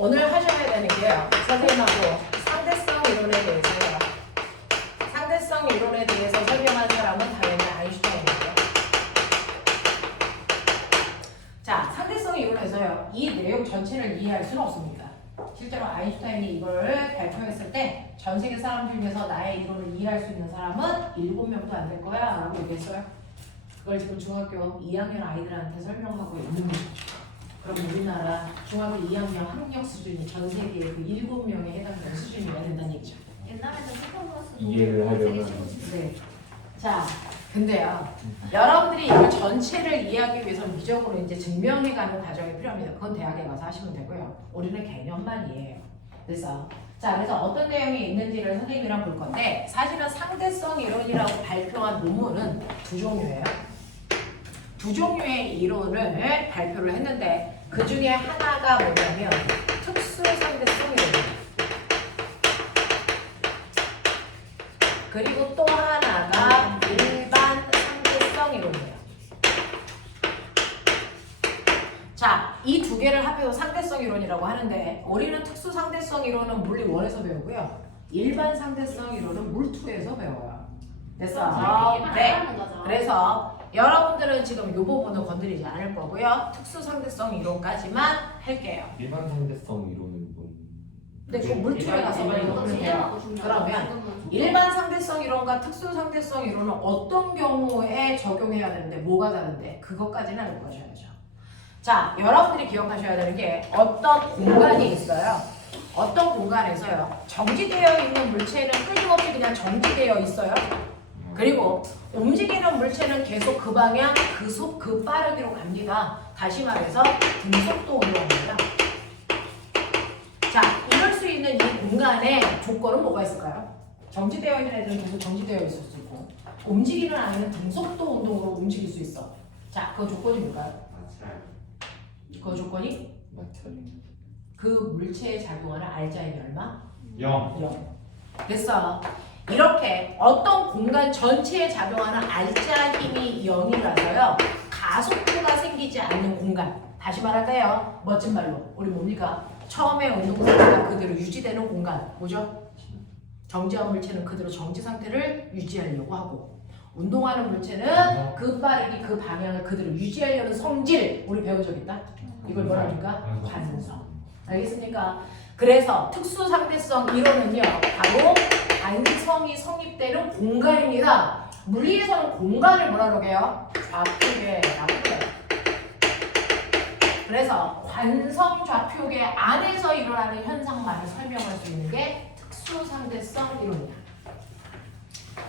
오늘 하셔야 되는 게요. 선생님하고 상대성 이론에 대해서요. 상대성 이론에 대해서 설명한 사람은 당연히 아인슈타인이에요. 자, 상대성 이론에서요. 이 내용 전체를 이해할 수는 없습니다. 실제로 아인슈타인이 이걸 발표했을 때 전 세계 사람 중에서 나의 이론을 이해할 수 있는 사람은 7명도 안 될 거야 라고 얘기했어요. 그걸 지금 중학교 2학년 아이들한테 설명하고 있는 거죠. 그럼 우리나라 중학교 2학년 학력 수준이 전 세계의 그 7명에 해당되는 수준이어야 된다는 얘기죠. 옛날에는 슈퍼버스 이해를 하려면 네. 자, 근데요. 여러분들이 이걸 전체를 이해하기 위해서 미적으로 이제 증명해가는 과정이 필요합니다. 그건 대학에 가서 하시면 되고요. 우리는 개념만 이해해요. 그래서 그래서 어떤 내용이 있는지를 선생님이랑 볼 건데 사실은 상대성 이론이라고 발표한 논문은 2종류예요. 2종류의 이론을 발표를 했는데 그 중에 하나가 뭐냐면 특수 상대성 이론이에요. 그리고 또 하나가 일반 상대성 이론이에요. 자, 이 두 개를 합해서 상대성 이론이라고 하는데 우리는 특수 상대성 이론은 물리 1에서 배우고요. 일반 상대성 이론은 물 2에서 배워요. 됐어? 네. 그래서 여러분들은 지금 이 부분을 건드리지 않을 거고요. 특수 상대성 이론까지만 할게요. 일반 상대성 이론은 뭐? 네, 그 물투에 가서 배우면 돼요. 그러면 일반 상대성 이론과 특수 상대성 이론은 어떤 경우에 적용해야 되는데 뭐가 다른데 그것까지는 알고 가셔야죠. 자, 여러분들이 기억하셔야 되는 게 어떤 공간이 있어요. 어떤 공간에서요. 정지되어 있는 물체는 끊임없이 그냥 정지되어 있어요. 그리고 움직이는 물체는 계속 그 방향, 그 속, 그 빠르기로 갑니다. 다시 말해서 등속도 운동입니다. 자, 이럴 수 있는 이 공간에 조건은 뭐가 있을까요? 정지되어 있는 애들은 계속 정지되어 있을 수 있고 움직이는 아이는 등속도 운동으로 움직일 수 있어. 자, 그 조건이 뭘까요? 그 조건이 마찰이 그 물체에 작용하는 알자임이 얼마? 0. 0. 됐어. 이렇게 어떤 공간 전체에 작용하는 알자 힘이 0이라서요. 가속도가 생기지 않는 공간. 다시 말할까요? 멋진 말로. 우리 뭡니까? 처음에 운동 상태가 그대로 유지되는 공간. 뭐죠? 정지한 물체는 그대로 정지 상태를 유지하려고 하고 운동하는 물체는 그 빠르기, 그 방향을 그대로 유지하려는 성질. 우리 배운 적 있다? 이걸 뭐라 합니까? 관성. 알겠습니까? 그래서 특수 상대성 이론은요. 바로 관성이 성립되는 공간입니다. 물리에서는 공간을 뭐라 그러게요? 좌표계라고 해요. 그래서 관성 좌표계 안에서 일어나는 현상만을 설명할 수 있는 게 특수 상대성 이론이야.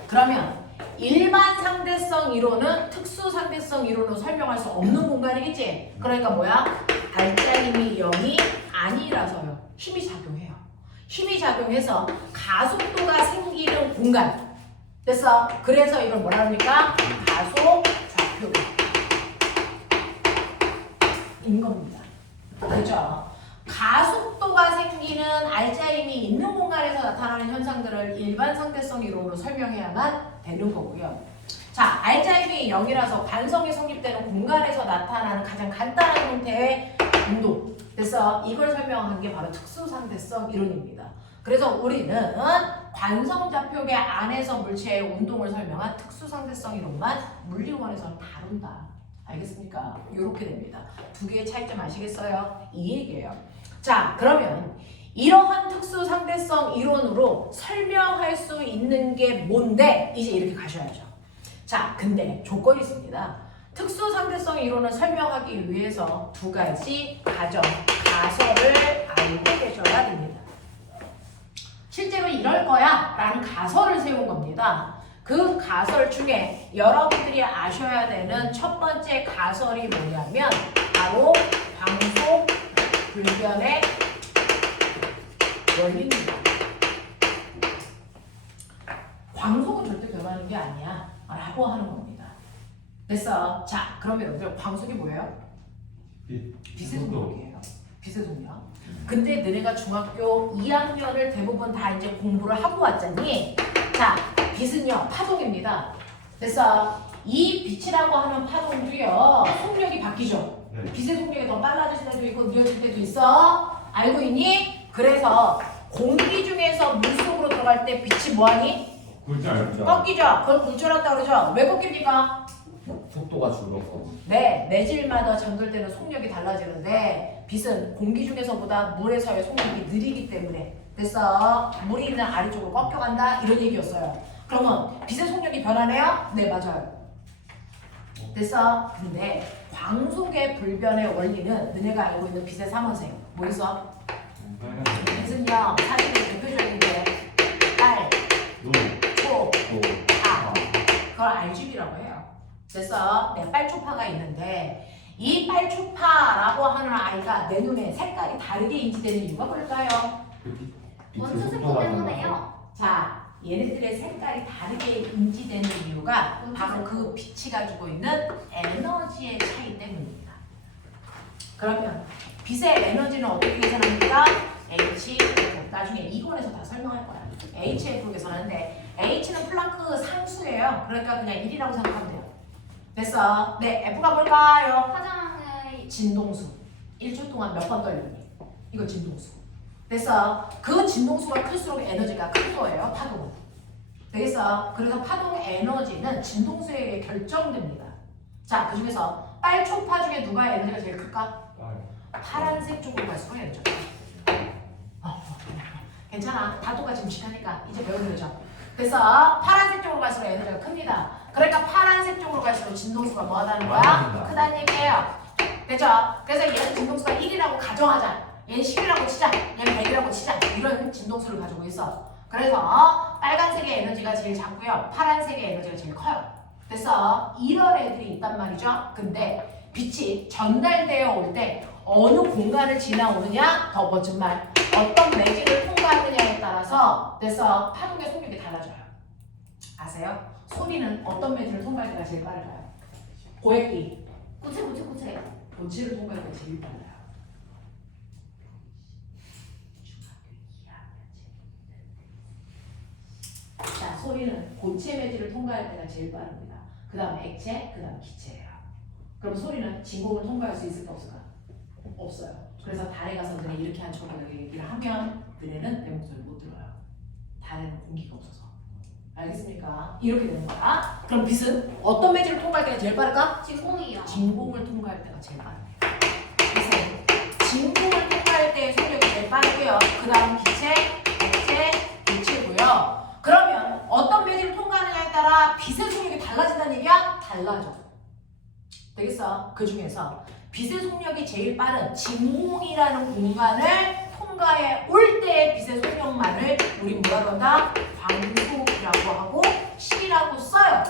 그러면 일반 상대성 이론은 특수 상대성 이론으로 설명할 수 없는 공간이겠지? 그러니까 뭐야? 알자 힘이 0이 아니라서요. 힘이 작용해요. 힘이 작용해서 가속도가 생기는 공간. 됐어? 그래서 이걸 뭐라 합니까? 가속 좌표계 인 겁니다. 그죠? 가속도가 생기는 알자 힘이 있는 공간에서 나타나는 현상들을 일반 상대성 이론으로 설명해야만 되는 거고요. 자, 알자 힘이 0이라서 관성이 성립되는 공간에서 나타나는 가장 간단한 형태의 운동. 그래서 이걸 설명한 게 바로 특수상대성 이론입니다. 그래서 우리는 관성좌표계 안에서 물체의 운동을 설명한 특수상대성 이론만 물리원에서는 다룬다. 알겠습니까? 이렇게 됩니다. 두 개의 차이점 아시겠어요? 이 얘기예요. 자, 그러면 이러한 특수상대성 이론으로 설명할 수 있는 게 뭔데? 이제 이렇게 가셔야죠. 자, 근데 조건이 있습니다. 특수상대성 이론을 설명하기 위해서 두 가지 가설을 알고 계셔야 됩니다. 실제로 이럴 거야 라는 가설을 세운 겁니다. 그 가설 중에 여러분들이 아셔야 되는 첫 번째 가설이 뭐냐면 바로 광속 불변의 원리입니다. 광속은 절대 변하는 게 아니야 라고 하는 겁니다. 됐어. 자, 그러면 여러분들 광속이 뭐예요? 빛의 속력이에요. 빛의 속력. 근데 너네가 중학교 2학년을 대부분 다 이제 공부를 하고 왔잖니? 자, 빛은요 파동입니다. 됐어. 이 빛이라고 하는 파동도요 속력이 바뀌죠. 빛의 속력이 더 빨라질 때도 있고 느려질 때도 있어. 알고 있니? 그래서 공기 중에서 물속으로 들어갈 때 빛이 뭐하니? 굴절. 꺾이죠? 그걸 굴절한다고 그러죠? 왜 꺾입니까? 속도가 줄어서. 네, 매질마다 전돌되는 속력이 달라지는데 빛은 공기 중에서보다 물에서의 속력이 느리기 때문에 됐어. 물이 있는 아래쪽으로 꺾여간다 이런 얘기였어요. 그러면 빛의 속력이 변하네요? 네, 맞아요. 됐어. 근데 광속의 불변의 원리는 너네가 알고 있는 빛의 삼원색 뭐 있어? 빛은요 사실은 대표적인 게 딸, 눈, 초, 또, 파 그걸 RGB라고 해요. 그래서 네, 빨초파가 있는데 이 빨초파라고 하는 아이가 내 눈에 색깔이 다르게 인지되는 이유가 뭘까요? 빛의 원투세포 속도가 때문에요. 자, 얘네들의 색깔이 다르게 인지되는 이유가 바로 그 빛이 가지고 있는 에너지의 차이 때문입니다. 그러면 빛의 에너지는 어떻게 계산합니까? HF. 나중에 2권에서 다 설명할 거야. HF로 계산하는데 H는 플랑크 상수예요. 그러니까 그냥 1이라고 생각하면 돼요. 됐어. 네, F가 뭘까요? 화장의 진동수. 1초 동안 몇 번 떨리니? 이거 진동수. 됐어. 그 진동수가 클수록 에너지가 큰 거예요. 파동은. 되겠어? 그래서 파동 에너지는 진동수에 의해 결정됩니다. 자, 그 중에서 빨초파 중에 누가 에너지가 제일 클까? 파란색 쪽으로 갈수록 에너지가 괜찮아. 다 똑같이 무식하니까 이제 배우는 거죠. 그래서 파란색 쪽으로 갈수록 에너지가 큽니다. 그러니까 파란색 쪽으로 갈수록 진동수가 뭐하다는 거야? 많아진다. 크다는 얘기예요. 되죠? 그래서 얘는 진동수가 1이라고 가정하자. 얘는 10이라고 치자. 얘는 100이라고 치자. 이런 진동수를 가지고 있어. 그래서 빨간색의 에너지가 제일 작고요. 파란색의 에너지가 제일 커요. 그래서 이런 애들이 있단 말이죠. 근데 빛이 전달되어 올 때 어느 공간을 지나오느냐, 더 멋진 말, 어떤 매질을 통과하느냐에 따라서 그래서 파동의 속력이 달라져요. 아세요? 소리는 어떤 매질을 통과할 때가 제일 빠를까요? 고액기, 고체. 본체를 통과할 때 제일 빨라요. 자, 소리는 고체 매질을 통과할 때가 제일 빠릅니다. 그 다음 액체, 그 다음 기체예요. 그럼 소리는 진공을 통과할 수 있을까 없을까? 없어요. 그래서 달에 가서 너네 이렇게 한 척을 얘기를 하면 너네는 내 목소리를 못 들어요. 달에는 공기가 없어서. 알겠습니까? 이렇게 되는 거야. 그럼 빛은 어떤 매질을 통과할 때가 제일 빠를까? 진공이요. 진공을 통과할 때가 제일 빠릅니다. 그래서 진공을 통과할 때의 속력이 제일 빠르고요. 그 다음 기체, 액체, 기체고요. 그러면 어떤 매질을 통과하느냐에 따라 빛의 속력이 달라진다는 얘기야? 달라져. 되겠어? 그 중에서 빛의 속력이 제일 빠른 진공이라는 공간을 통과해 올 때의 빛의 속력만을 우리 뭐라고 한다? 광속이라고 하고 C라고 써요.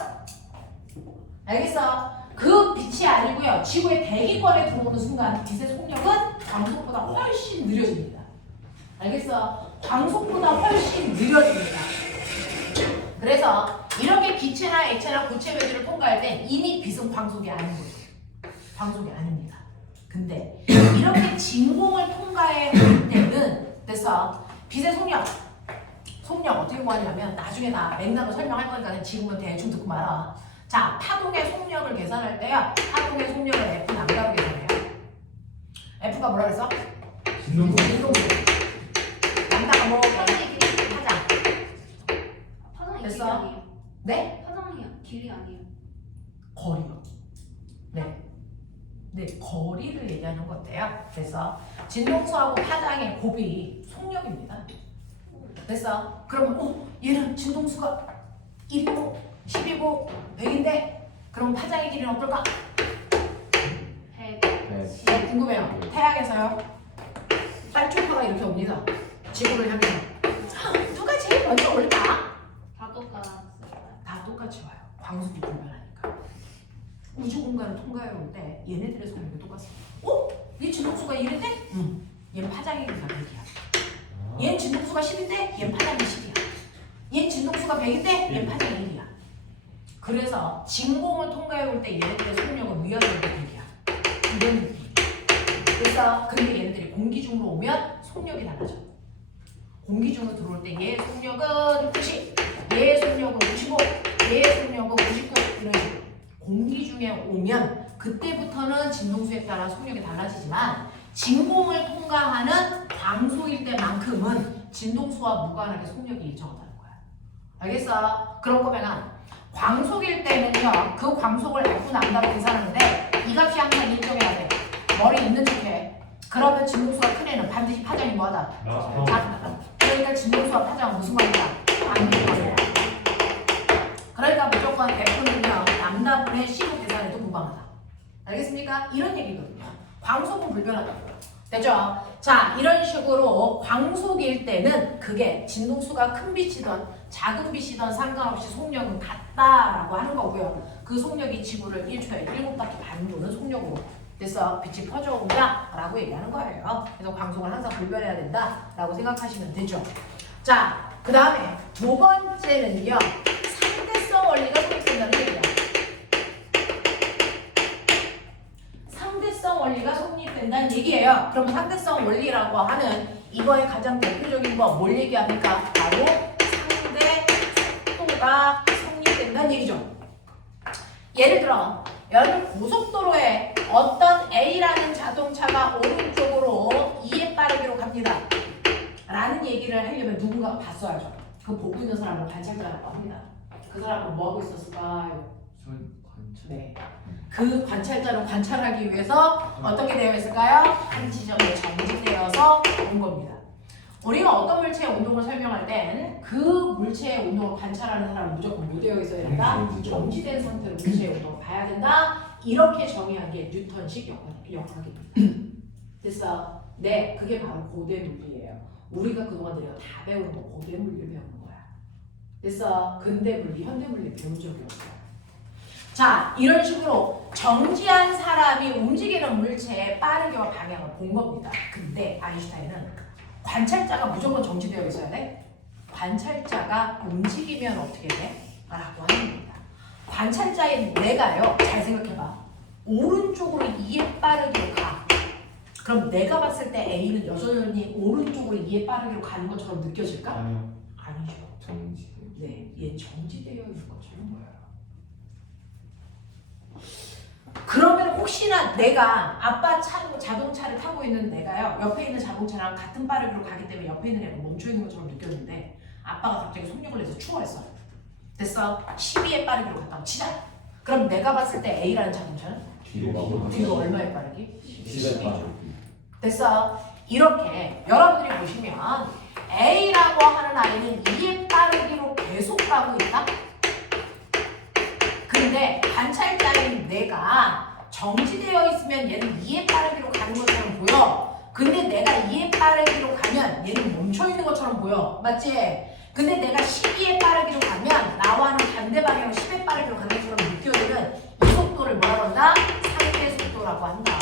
알겠어? 그 빛이 아니고요. 지구의 대기권에 들어오는 순간 빛의 속력은 광속보다 훨씬 느려집니다. 알겠어? 광속보다 훨씬 느려집니다. 그래서 이렇게 기체나 액체나 고체 매질을 통과할 때 이미 빛은 광속이 아닌 거죠. 광속이 아닙니다. 근데 이렇게 진공을 통과해 올 때는 됐어. 빛의 속력 어떻게 구하냐면 나중에 나 맥락을 설명할 거니까 그냥 지금은 대충 듣고 말아. 자, 파동의 속력을 계산할 때요. 파동의 속력을 F 남자로 계산해요. F가 뭐라 그랬어? 진동수. 진동수. 남자가 뭐 화장의 길이. 하자. 화장의 됐어? 길이 아니에요. 네? 화장의 길이 아니에요. 거리요. 네. 네, 거리를 얘기하는 건데요. 그래서 진동수하고 파장의 곱이 속력입니다. 됐어? 그럼 얘는 진동수가 1이고 10이고 100인데 그럼 파장의 길이는 어떨까? 100. 네, 궁금해요. 태양에서요. 빨초파가 이렇게 옵니다. 지구를 향해서. 누가 제일 먼저 올까? 다 똑같았어요. 다 똑같이 와요. 광속이 불변하니까. 우주 공간을 통과해 올 때 얘네들의 속력이 똑같습니다. 얘 진동수가 1인데? 얘는 파장의 길이가 100이야. 얘는 진동수가 10인데? 얘는 파장이 10이야. 얘는 진동수가 100인데? 얘는 파장이 1이야. 그래서 진공을 통과해 올 때 얘네들의 속력은 위아래로 100이야. 이런 느낌. 그래서 근데 얘네들이 공기 중으로 오면 속력이 달라져. 공기 중으로 들어올 때 얘의 속력은 90, 얘의 속력은 95, 얘의 속력은 99 이런 식으로. 공기 중에 오면 그때부터는 진동수에 따라 속력이 달라지지만 진공을 통과하는 광속일 때만큼은 진동수와 무관하게 속력이 일정하다는 거야. 알겠어? 그런 거면 광속일 때는요, 그 광속을 알고 난다고 계산하는데 이 값이 항상 일정해야 돼. 머리 있는 척해. 그러면 진동수가 큰 애는 반드시 파장이 뭐하다? 작다. 그러니까 진동수와 파장은 무슨 관계야? 관계야. 그러니까 무조건 F는요, 남다분의 C로 계산해도 무방하다. 알겠습니까? 이런 얘기거든요. 광속은 불변하다고요. 됐죠? 자, 이런 식으로 광속일 때는 그게 진동수가 큰 빛이든 작은 빛이든 상관없이 속력은 같다라고 하는 거고요. 그 속력이 지구를 1초에 7바퀴 반 도는 속력으로 됐어. 빛이 퍼져온다 라고 얘기하는 거예요. 그래서 광속은 항상 불변해야 된다 라고 생각하시면 되죠. 자, 그 다음에 두 번째는요, 상대성 원리가 성립된다는 얘기야. 상대성 원리가 성립된다는 얘기예요. 그럼 상대성 원리라고 하는 이거의 가장 대표적인 거 뭘 얘기합니까? 바로 상대 속도가 성립된다는 얘기죠. 예를 들어 여러분 고속도로에 어떤 A라는 자동차가 오른쪽으로 2의 빠르기로 갑니다 라는 얘기를 하려면 누군가가 봤어야죠. 그 보고 있는 사람은 관찰자라고 합니다. 그 사람은 뭐 하고 있었을까요? 네. 그 관찰자를 관찰하기 위해서 어떤 게 되어 있을까요? 한 지점에 정지되어서 온 겁니다. 우리가 어떤 물체의 운동을 설명할 땐 그 물체의 운동을 관찰하는 사람은 무조건 뭐 되어 있어야 된다? 정지된 상태로 물체의 운동을 봐야 된다. 이렇게 정의한 게 뉴턴식 역학입니다. 됐어? 네, 그게 바로 고대 물리예요. 우리가 그동안 내가 다 배우는 거 고대 물리를 배우는 거야. 됐어? 근대 물리, 현대 물리 배운 적이 없어. 자, 이런 식으로 정지한 사람이 움직이는 물체의 빠르기와 방향을 본 겁니다. 근데 아인슈타인은 관찰자가 무조건 정지되어 있어야 돼? 관찰자가 움직이면 어떻게 돼? 라고 하는 겁니다. 관찰자인 내가요, 잘 생각해봐. 오른쪽으로 2의 빠르기로 가. 그럼 내가 봤을 때 A는 여전히 오른쪽으로 2의 빠르기로 가는 것처럼 느껴질까? 아니요. 아니죠. 정지. 네, 얘 정지되어 있는 것처럼 보여요. 그러면 혹시나 내가 아빠 자동차를 타고 있는 내가요, 옆에 있는 자동차랑 같은 빠르기로 가기 때문에 옆에 있는 애가 멈춰 있는 것처럼 느꼈는데 아빠가 갑자기 속력을 내서 추월했어. 됐어? 12의 빠르기로 갔다고 치자. 그럼 내가 봤을 때 A라는 자동차는 뒤로 가고. 뒤로 얼마의 빠르기? 10의 빠르기. 됐어? 이렇게 여러분들이 보시면 A라고 하는 아이는 2의 빠르기로 계속 가고 있다? 근데 관찰자인 내가 정지되어 있으면 얘는 2의 빠르기로 가는 것처럼 보여. 근데 내가 2의 빠르기로 가면 얘는 멈춰있는 것처럼 보여. 맞지? 근데 내가 12의 빠르기로 가면 나와는 반대 방향으로 10의 빠르기로 가는 것처럼 느껴지는 이 속도를 뭐라고 한다? 상대 속도라고 한다.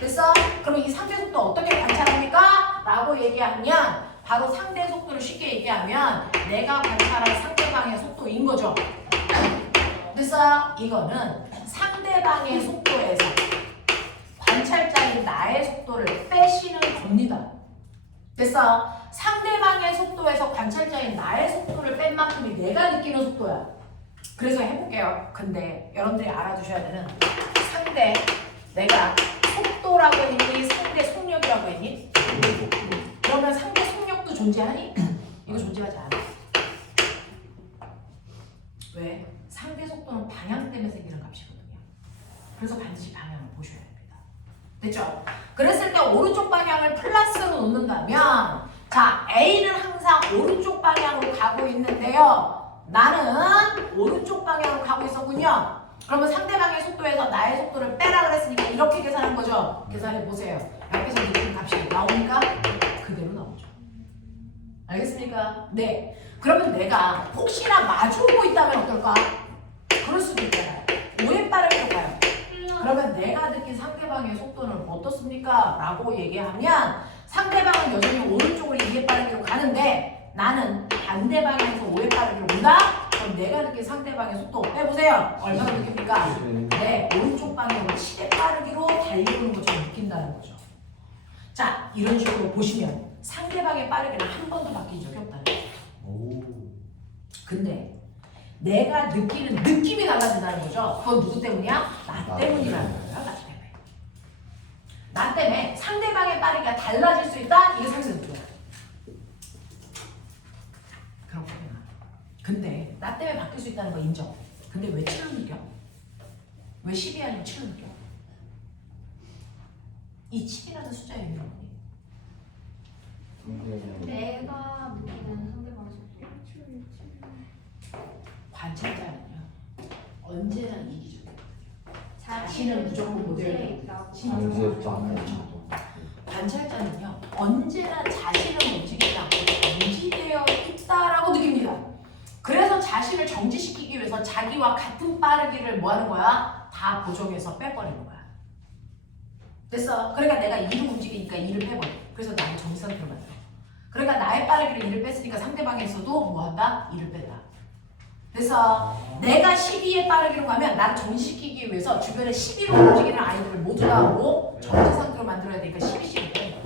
됐어? 그럼 이 상대 속도 어떻게 관찰합니까? 라고 얘기하면 바로 상대 속도를 쉽게 얘기하면 내가 관찰한 상대방의 속도인 거죠. 됐어요? 이거는 상대방의 속도에서 관찰자인 나의 속도를 빼시는 겁니다. 됐어? 상대방의 속도에서 관찰자인 나의 속도를 뺀 만큼이 내가 느끼는 속도야. 그래서 해볼게요. 근데 여러분들이 알아두셔야 되는 상대, 내가 속도라고 했니? 상대 속력이라고 했니? 그러면 상대 속력도 존재하니? 이거 존재하지 않아. 왜? 상대 속도는 방향 때문에 생기는 값이거든요. 그래서 반드시 방향을 보셔야 됩니다. 됐죠? 그랬을 때 오른쪽 방향을 플러스로 놓는다면 자, A는 항상 오른쪽 방향으로 가고 있는데요. 나는 오른쪽 방향으로 가고 있었군요. 그러면 상대방의 속도에서 나의 속도를 빼라 그랬으니까 이렇게 계산한 거죠. 계산해 보세요. 옆에서 느끼는 값이 나오니까 그대로 나오죠. 알겠습니까? 네. 그러면 내가 혹시나 마주오고 있다면 어떨까? 그럴 수도 있잖아요. 5의 빠르기로 가요. 그러면 내가 느낀 상대방의 속도는 어떻습니까? 라고 얘기하면 상대방은 여전히 오른쪽으로 2의 빠르기로 가는데 나는 반대 방향에서 5의 빠르기로 온다? 그럼 내가 느낀 상대방의 속도 빼보세요. 얼마나 느낍니까? 네, 오른쪽 방향으로 7의 빠르기로 달려오는 것처럼 느낀다는 거죠. 자, 이런 식으로 보시면 상대방의 빠르기는 한 번도 바뀐 적이 없다는 거죠. 근데 내가 느끼는 느낌이 달라진다는 거죠. 그건 누구 때문이야? 나 때문이라는 거예요. 나 때문에. 나 때문에 상대방의 빠르기가 달라질 수 있다? 이게 상대 나 때문에 바뀔 수 있다는 거 인정. 근데 왜 7을 느껴? 왜 10이 아니고 7을 느껴? 이 7이라는 숫자의 의미는 뭐니? 내가 느끼는 상대방 속도. 관찰자는요 언제나 이기적이에요. 자신은 무조건 모델. 관찰자는요 언제나 자신은 움직이지 않고 정지되어 있다라고 느낍니다. 그래서 자신을 정지시키기 위해서 자기와 같은 빠르기를 뭐 하는 거야? 다 보정해서 빼버리는 거야. 됐어. 그러니까 내가 2를 움직이니까 2를 빼버려. 그래서 나를 정지 상태로 만들어. 그러니까 나의 빠르기를 2를 뺐으니까 상대방에서도 뭐 한다? 2를 뺀다. 그래서 내가 12의 빠르기로 가면 나를 정지시키기 위해서 주변에 11로 움직이는 아이들을 모두 다 하고 정지 상태로 만들어야 되니까 12씩을 빼.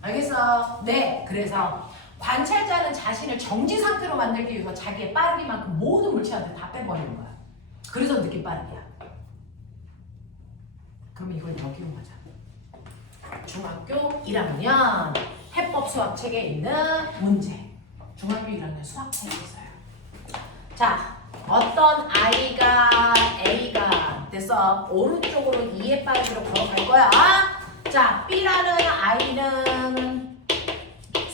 알겠어? 네. 그래서 관찰자는 자신을 정지 상태로 만들기 위해서 자기의 빠르기만큼 모든 물체한테 다 빼버리는 거야. 그래서 느낌 빠르기야. 그러면 이걸 여기 용하자. 중학교 1학년 해법 수학책에 있는 문제. 중학교 1학년 수학책에 있어요. 자, 어떤 아이가 A가 됐어. 오른쪽으로 2의 빠르기로 걸어갈 거야. 자, B라는 아이는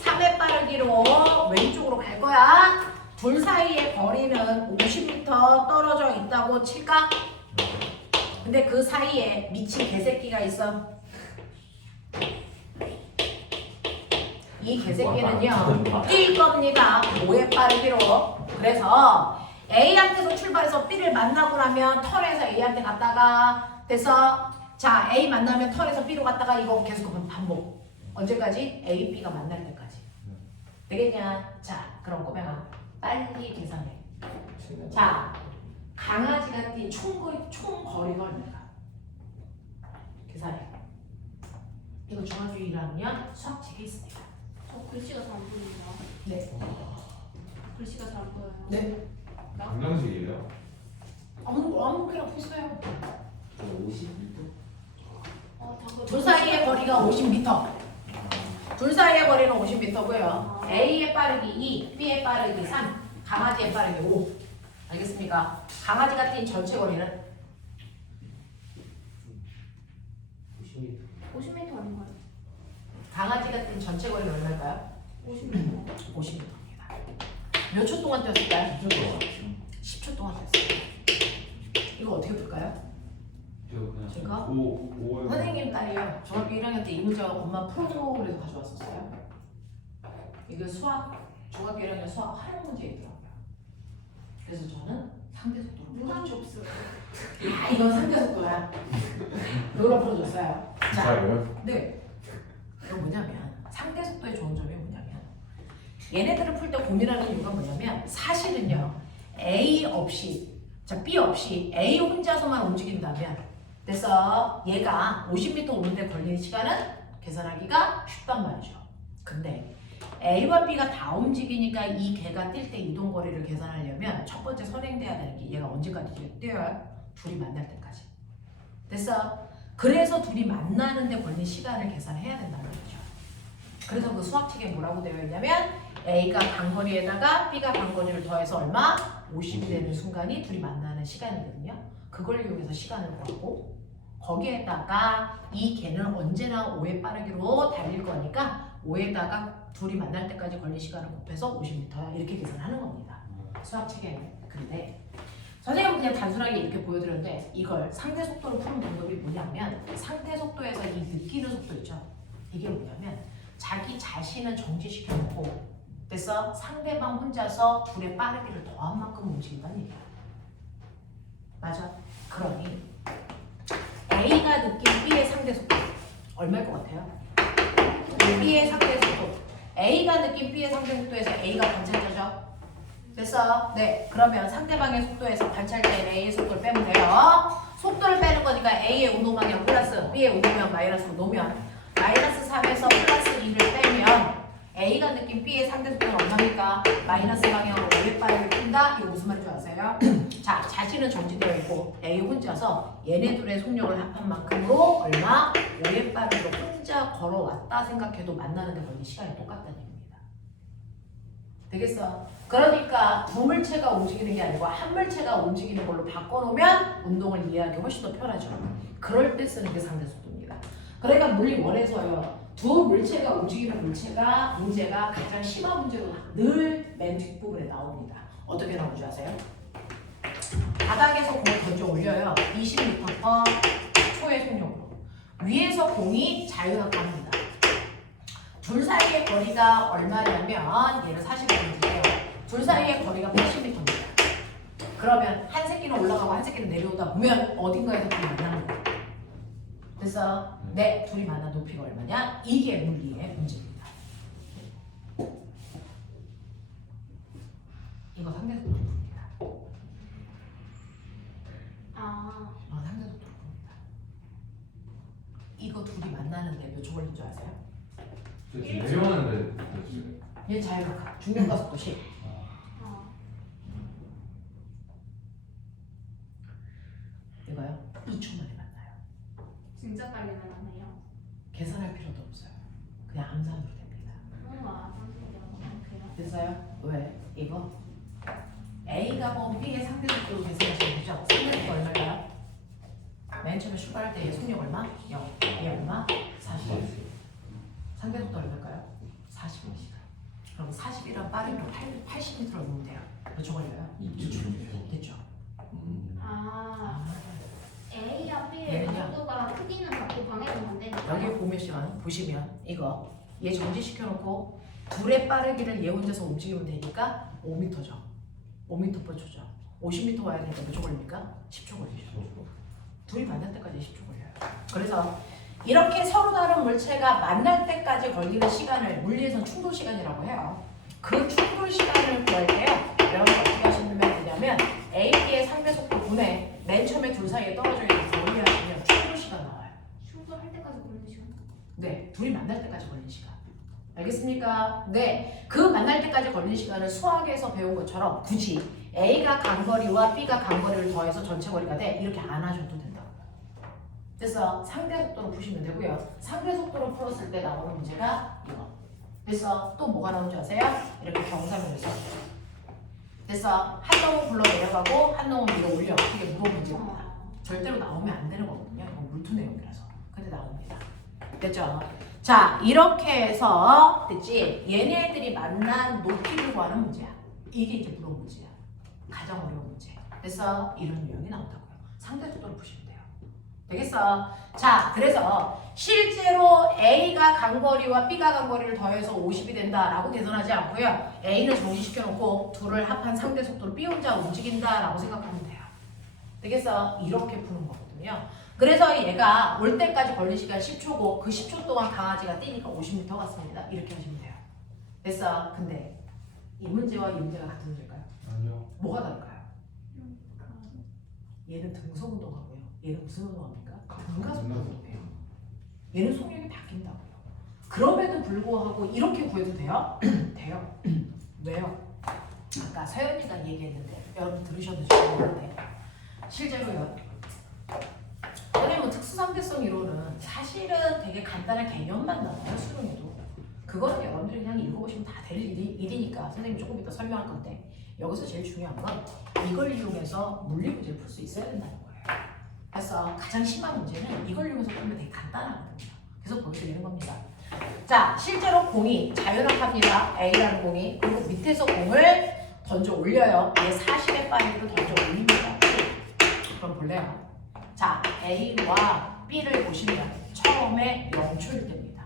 3의 빠르기로 왼쪽으로 갈 거야. 둘 사이의 거리는 50m 떨어져 있다고 칠까? 근데 그 사이에 미친 개새끼가 있어. 이 개새끼는요 뛸 겁니다. 5의 빠르기로. 그래서 A한테서 출발해서 B를 만나고 나면 턴에서 A한테 갔다가 돼서 자 A 만나면 턴에서 B로 갔다가 이거 계속 반복. 언제까지? A, B가 만날 때까지. 되겠냐? 자 그럼 꼬맹아 빨리 계산해. 자 강아지가 뛴 총거리가 얼마일까? 계산해. 이거 중학교 1학년 수학책에 있습니다. 저 글씨가 잘 안 보입니다. 네. 글씨가 잘 안 보여요. 네. 방정식이에요? 아무렇게나 푸세요. 50m? 잠깐. 둘 사이의 거리가 50m. 둘 사이의 거리는 50m고요. A의 빠르기 2, B의 빠르기 3, 강아지의 빠르기 5. 알겠습니까? 강아지가 뛴 전체 거리는 50m 아닌가요? 강아지가 뛴 전체 거리는 얼마일까요? 50m. 50m입니다. 몇 초 동안 뛰었을까요? 10초 동안 뛰었어요. 이거 어떻게 풀까요? 제가? 선생님 딸이요. 중학교 1학년 때 이 문제가 엄마 풀어줘 그래서 가져왔었어요. 이게 중학교 1학년 수학 활용 문제이더라고요. 그래서 저는 상대 속도로 무한이 없어요. 이건 상대 속도야. 이걸로 풀어줬어요. 자, 진짜요? 네. 이건 뭐냐면 상대 속도의 좋은 점이 뭐냐면 얘네들을 풀 때 고민하는 이유가 뭐냐면 사실은요 A 없이 B 없이 A 혼자서만 움직인다면 그래서 얘가 50m 오는데 걸리는 시간은 계산하기가 쉽단 말이죠. 근데 A와 B가 다 움직이니까 이 개가 뛸 때 이동 거리를 계산하려면 첫 번째 선행돼야 되는 게 얘가 언제까지 뛰어요? 둘이 만날 때까지. 됐어? 그래서 둘이 만나는데 걸린 시간을 계산해야 된다는 거죠. 그래서 그 수학책에 뭐라고 되어 있냐면 A가 간거리에다가 B가 간거리를 더해서 얼마? 50이 되는 순간이 둘이 만나는 시간이거든요. 그걸 이용해서 시간을 구하고 거기에다가 이 개는 언제나 5의 빠르기로 달릴 거니까 5에다가 둘이 만날 때까지 걸린 시간을 곱해서 50m야 이렇게 계산하는 겁니다. 수학책에. 근데 선생님은 그냥 단순하게 이렇게 보여드렸는데 이걸 상대 속도로 푸는 방법이 뭐냐면 상대 속도에서 이 느끼는 속도 있죠. 이게 뭐냐면 자기 자신을 정지시켜놓고 그래서 상대방 혼자서 둘의 빠르기를 더한 만큼 움직인다는 얘기야. 맞아. 그러니 A가 느낀 B의 상대 속도 얼마일 것 같아요? B의 상대 속도. A가 느낀 B의 상대 속도에서 A가 관찰자죠. 됐어? 네. 그러면 상대방의 속도에서 관찰자인 A의 속도를 빼면 돼요. 속도를 빼는 거니까 A의 운동 방향 플러스 B의 운동 방향 마이너스로 놓으면 마이너스 3에서 플러스 2를 빼면 A가 느낀 B의 상대 속도는 얼마입니까? 마이너스 방향으로 5의 빠르기를 푼다? 이거 무슨 말인지 아세요? 자, 자신은 정지되어 있고 A 혼자서 얘네 둘의 속력을 합한 만큼으로 얼마? 5의 빠르기로 혼자 걸어왔다 생각해도 만나는 데 걸린 시간이 똑같다는 얘기입니다. 되겠어? 그러니까 두 물체가 움직이는 게 아니고 한 물체가 움직이는 걸로 바꿔놓으면 운동을 이해하기 훨씬 더 편하죠. 그럴 때 쓰는 게 상대 속도입니다. 그러니까 물리 원에서요. 두 물체가 움직이는 문제가 가장 심한 문제로 늘 맨 뒷부분에 나옵니다. 어떻게 나오는지 아세요? 바닥에서 공을 던져 올려요. 20m 초의 속력으로. 위에서 공이 자유낙하합니다. 둘 사이의 거리가 얼마냐면 얘는 40m인데요. 둘 사이의 거리가 80m입니다. 그러면 한 새끼는 올라가고 한 새끼는 내려오다 보면 어딘가에서 둘이 만나는 거예요. 그래서 네, 둘이 만난 높이가 얼마냐? 이게 물리의 문제입니다. 이거 상대속도로 풉니다. 상대속도로 풉니다. 이거 둘이 만나는데 몇 초 걸린 줄 아세요? 내려가는데 얘 자유낙하, 중력가속도 10. 이거요? 2초 만에 만나요. 진짜 빨리 만나네요. 계산할 필요도 없어요. 그냥 암산으로 됩니다. 우와, 상속이라고. 됐어요? 왜? 이거 A가 번 B의 상대속도로 계산하시면 되죠? 상대속도 얼마일까요? 맨 처음에 출발할 때 얘 속력 얼마? 0. 얘 얼마? 40. 상대속도 얼마일까요? 40입니다. 그럼 40이랑 빠르게 80m로 넣으면 돼요. 몇 초 걸려요? 2초. 됐죠? A와 B의 얘는요? 각도가 크기는 같고 방해는 안 되니까. 여기 보시면 이거 얘 정지시켜놓고 둘의 빠르기를 얘 혼자서 움직이면 되니까 5m죠. 5m/초죠. 50m 와야 되니까 몇 초 걸립니까? 10초 걸리죠. 둘이 만날 때까지 10초 걸려요. 그래서 이렇게 서로 다른 물체가 만날 때까지 걸리는 시간을 물리에서는 충돌 시간이라고 해요. 그 충돌 시간을 구할 때요. 여러분 어떻게 하시면 되냐면 A, B의 상대 속도 분의 맨 처음에 둘 사이에 떨어져 있는 거리를 하시면 충돌 시간 나와요. 충돌할 때까지 걸리는 시간. 네, 둘이 만날 때까지 걸리는 시간. 알겠습니까? 네, 그 만날 때까지 걸리는 시간을 수학에서 배운 것처럼 굳이 A가 간거리와 B가 간거리를 더해서 전체 거리가 돼 이렇게 안 하셔도 된다고요. 그래서 상대 속도로 푸시면 되고요. 상대 속도로 풀었을 때 나오는 문제가 이거. 그래서 또 뭐가 나오는지 아세요? 이렇게 경사면에서. 그래서 한 놈은 굴러 내려가고 한 놈은 위로 올려. 이게 무거운 문제입니다. 절대로 나오면 안 되는 거거든요. 이거 물투 내용이라서. 근데 나옵니다. 됐죠? 자, 이렇게 해서 됐지? 얘네들이 만난 높이를 구하는 문제야. 이게 이제 물어본 문제야. 가장 어려운 문제. 그래서 이런 유형이 나온다고요. 상대 속도로 푸시면 돼요. 되겠어? 자, 그래서 실제로 A가 간거리와 B가 간거리를 더해서 50이 된다라고 계산하지 않고요. A는 정지시켜놓고 둘을 합한 상대 속도로 B 혼자 움직인다라고 생각하면 돼요. 되겠어? 이렇게 푸는 거거든요. 그래서 얘가 올 때까지 걸린 시간 10초고 그 10초 동안 강아지가 뛰니까 50m 갔습니다. 이렇게 하시면 돼요. 됐어? 근데 이 문제와 이 문제가 같은 문제일까요? 아니요. 뭐가 다를까요? 얘는 등속 운동하고요. 얘는 무슨 운동합니까? 등가속 운동이에요. 얘는 속력이 바뀐다고요. 그럼에도 불구하고 이렇게 구해도 돼요? 돼요. 왜요? 아까 서연이가 얘기했는데 여러분 들으셔도 좋은데 실제로요. 왜냐면 특수상대성 이론은 사실은 되게 간단한 개념만 나와요. 수능에도. 그거는 여러분들이 그냥 읽어보시면 다 될 일이니까 선생님이 조금 이따 설명할 건데 여기서 제일 중요한 건 이걸 이용해서 물리 문제를 풀 수 있어야 된다는 거예요. 그래서 가장 심한 문제는 이걸 이용해서 풀면 되게 간단하거든요. 그래서 보여드리는 겁니다. 자, 실제로 공이 자유낙하입니다. A라는 공이. 그리고 밑에서 공을 던져 올려요. 얘 40의 빠르기로 던져 올립니다. 그럼 볼래요? 자, A와 B를 보시면 처음에 0초일 때입니다.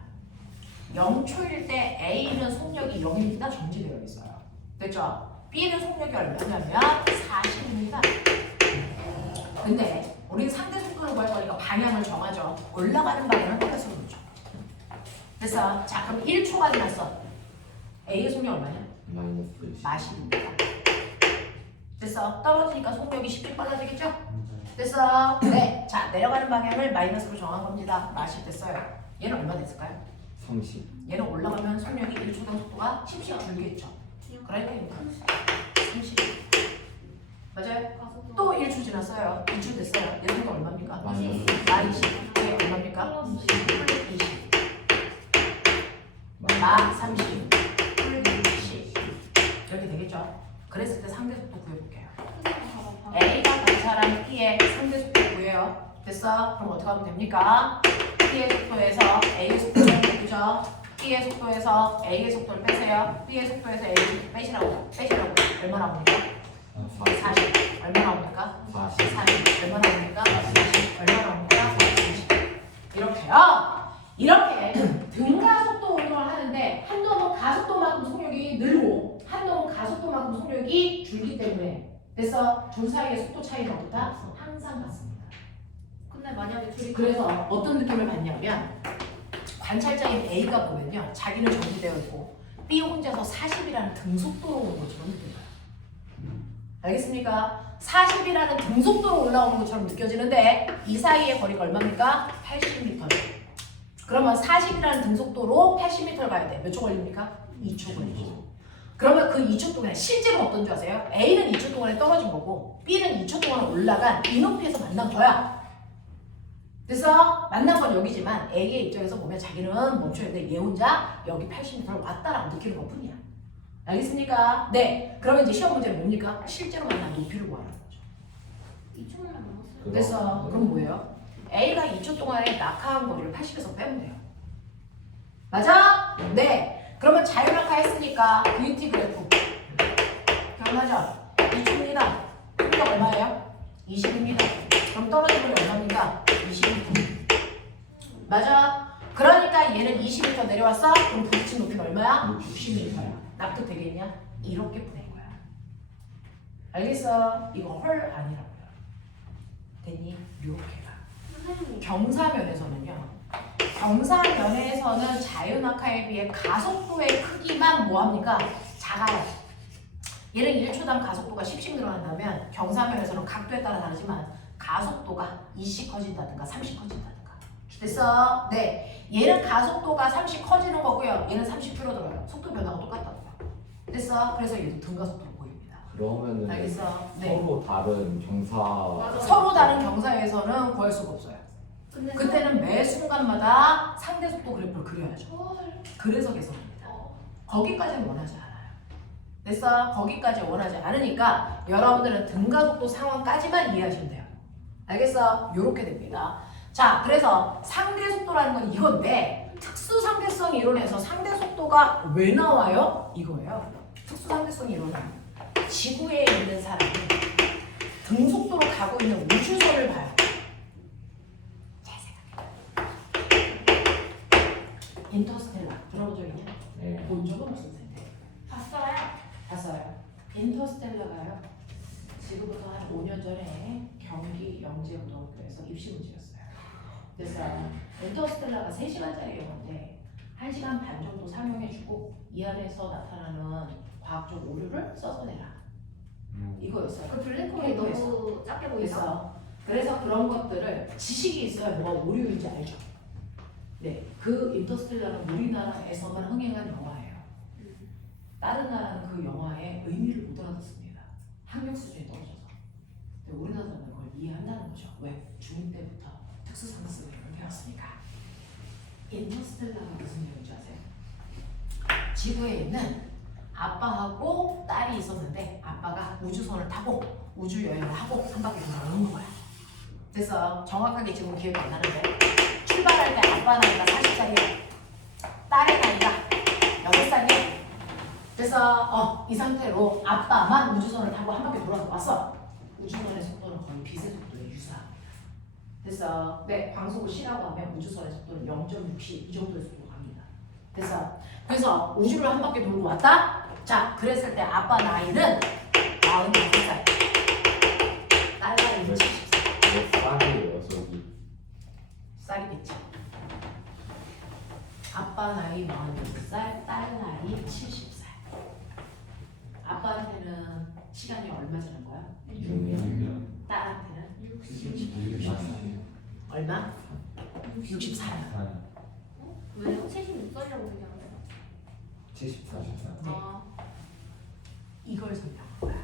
0초일 때 A는 속력이 0입니다. 정지되어 있어요. 됐죠? B는 속력이 얼마냐면 40입니다. 근데 우리는 상대 속도를 구할 거니까 방향을 정하죠. 올라가는 방향을 똑같이 놓죠. 그래서 자, 그럼 1초가 지났어. A의 속력 얼마냐? -10입니다. 됐어? 떨어지니까 속력이 10배 빨라지겠죠? 됐어? 네. 자, 내려가는 방향을 마이너스로 정한 겁니다. -10 됐어요. 얘는 얼마 됐을까요? 30. 얘는 올라가면 속력이 1초당 속도가 10씩 줄겠죠. 그러니까 이거 30. 맞아요? 또 1초 지났어요. 2초 됐어요. 얘는 속도 얼마입니까? -20. 얘 얼마입니까? 20. -30. 20. 되겠죠? 그랬을 때 상대 속도 구해볼게요. 크기는 가봐 방해. A가 관찰한 P의 상대 속도 구해요. 됐어? 그럼 어떻게 하면 됩니까? P의 속도에서 A의 속도를 빼죠. P의 속도에서 A의 속도를 빼세요. P의 속도에서 A의 속도 빼시라고. 얼마 나옵니까? 40. 얼마 나옵니까? 40. 얼마 나옵니까? 40. 얼마 나옵니까? 40. 이렇게요. 이렇게 등가속도 운동을 하는데 한 놈은 가속도만큼 속력이 늘고 한 놈은 가속도만큼 속력이 줄기 때문에 됐어? 둘 사이의 속도 차이는 어떻다? 항상 같습니다. 근데 만약에 둘이 그래서 어떤 느낌을 받냐면 관찰자인 A가 보면요. 자기는 정지되어 있고 B 혼자서 40이라는 등속도로 오는 것처럼 느껴져요. 알겠습니까? 40이라는 등속도로 올라오는 것처럼 느껴지는데 이 사이의 거리가 얼마입니까? 80m예요. 그러면 40이라는 등속도로 80m를 가야 돼. 몇 초 걸립니까? 2초 걸리죠. 그러면 그 2초 동안에 실제로 어떤 줄 아세요? A는 2초 동안에 떨어진 거고 B는 2초 동안에 올라간 이 높이에서 만난 거야. 그래서 만난 건 여기지만 A의 입장에서 보면 자기는 멈춰있는데 얘 혼자 여기 80m를 왔다라고 느끼는 것 뿐이야. 알겠습니까? 네. 그러면 이제 시험 문제는 뭡니까? 실제로 만난 높이를 구하는 거죠. 2초만 넘었어요. 됐어. 그럼 뭐예요? A가 2초 동안에 낙하한 거리를 80에서 빼면 돼요. 맞아? 네. 그러면 자유낙하 했으니까 VT 그래프 기억나죠? 2초입니다. 속도가 얼마예요? 20입니다. 그럼 떨어진 거리 얼마입니까? 20m. 맞아? 그러니까 얘는 20m 내려왔어? 그럼 부딪힌 높이는 얼마야? 60m야. 납득되겠냐? 이렇게 보낸 거야. 알겠어? 이거 헐 아니라고요. 됐니? 이렇게 가. 선생님 경사면에서는요. 경사면에서는 자유낙하에 비해 가속도의 크기만 뭐합니까? 작아요. 얘는 1초당 가속도가 10씩 늘어난다면 경사면에서는 각도에 따라 다르지만 가속도가 20 커진다든가 30 커진다든가. 됐어? 네. 얘는 가속도가 30 커지는 거고요. 얘는 30 줄어들어요. 속도 변화가 똑같다고요. 됐어? 그래서 얘도 등가속도로 보입니다. 그러면은 알겠어? 네. 서로 다른 경사 맞아. 서로 다른 경사에서는 구할 수가 없어요. 근데 그때는 매 순간마다 상대 속도 그래프를 그려야죠. 헐. 그래서 개선합니다. 어. 거기까지는 원하지 않아요. 됐어? 거기까지 원하지 않으니까 여러분들은 등가속도 상황까지만 이해하시면 돼요. 알겠어? 요렇게 됩니다. 자, 그래서 상대 속도라는 건 이건데 특수 상대성 이론에서 상대 속도가 왜 나와요? 이거예요. 특수 상대성 이론은 지구에 있는 사람이 등속도로 가고 있는 우주선을 봐요. 잘 생각해. 인터스텔라 들어본 적 있냐? 네. 본 적은 없을 텐데. 봤어요? 봤어요. 인터스텔라가요. 지금부터 한 5년 전에 경기 영재고등학교에서 입시 문제였어요. 그래서 인터스텔라가 3시간짜리 영화인데 1시간 반 정도 상영해주고 이 안에서 나타나는 과학적 오류를 써서 내라. 이거였어요. 그 블랙홀이 너무 작게 보이죠? 그래서 그래서 그런 것들을 지식이 있어야 뭐가 오류인지 알죠. 네, 그 인터스텔라는 우리나라에서만 흥행한 영화예요. 다른 나라는 그 영화의 의미를 못 알아듣습니다. 학력 수준이 떨어져서. 근데 우리나라는 그걸 이해한다는 거죠. 왜? 중2 때부터 특수상습을 배웠으니까. 인터스텔라가 무슨 내용인지 아세요? 지구에 있는 아빠하고 딸이 있었는데 아빠가 우주선을 타고 우주 여행을 하고 한 바퀴 돌아오는 거야. 그래서 정확하게 지금 기억이 안 나는데 출발할 때 아빠 나이가 40살이야. 딸의 나이가 8살이야. 그래서 이 상태로 아빠만 우주선을 타고 한 바퀴 돌아서 왔어. 우주선의 속도는 거의 빛의 속도에 유사합니다. 그래서 네, 광속을 C라고 하면 우주선의 속도는 0.6C 이 정도의 속도로 갑니다. 그래서 우주를 한 바퀴 돌고 왔다? 자, 그랬을 때 아빠 나이는 45살. 딸 나이는 70살. 몇 살이에요 저기? 쌀이겠지. 아빠 나이 46살, 딸 나이 70살. 아빠한테는 시간이 얼마 지난 거야? 6년. 딸한테는 60. 얼마? 64년. 왜요? 76살이라고 얘기하는데 74. 아 이걸 설명한 거야.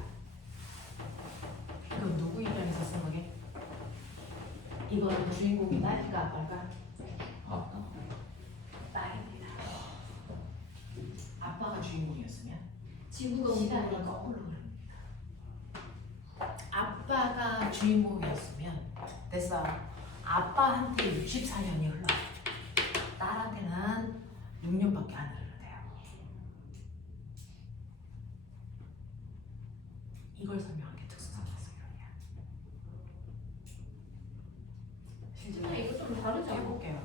이건 누구 입장에서 쓴 거게? 이거는 주인공이 딸인가 아빠일까? 아, 딸입니다. 아빠가 주인공이었으면 지구가 시간이 움직이는 거. 거꾸로 흐릅니다. 아빠가 주인공이었으면 됐어. 아빠한테 64년이 흘러. 딸한테는 6년밖에 안 흐르는데요. 이걸 설명한 게 특수상대성이론이야. 실제로 이거 좀 다르지 않아? 해볼게요.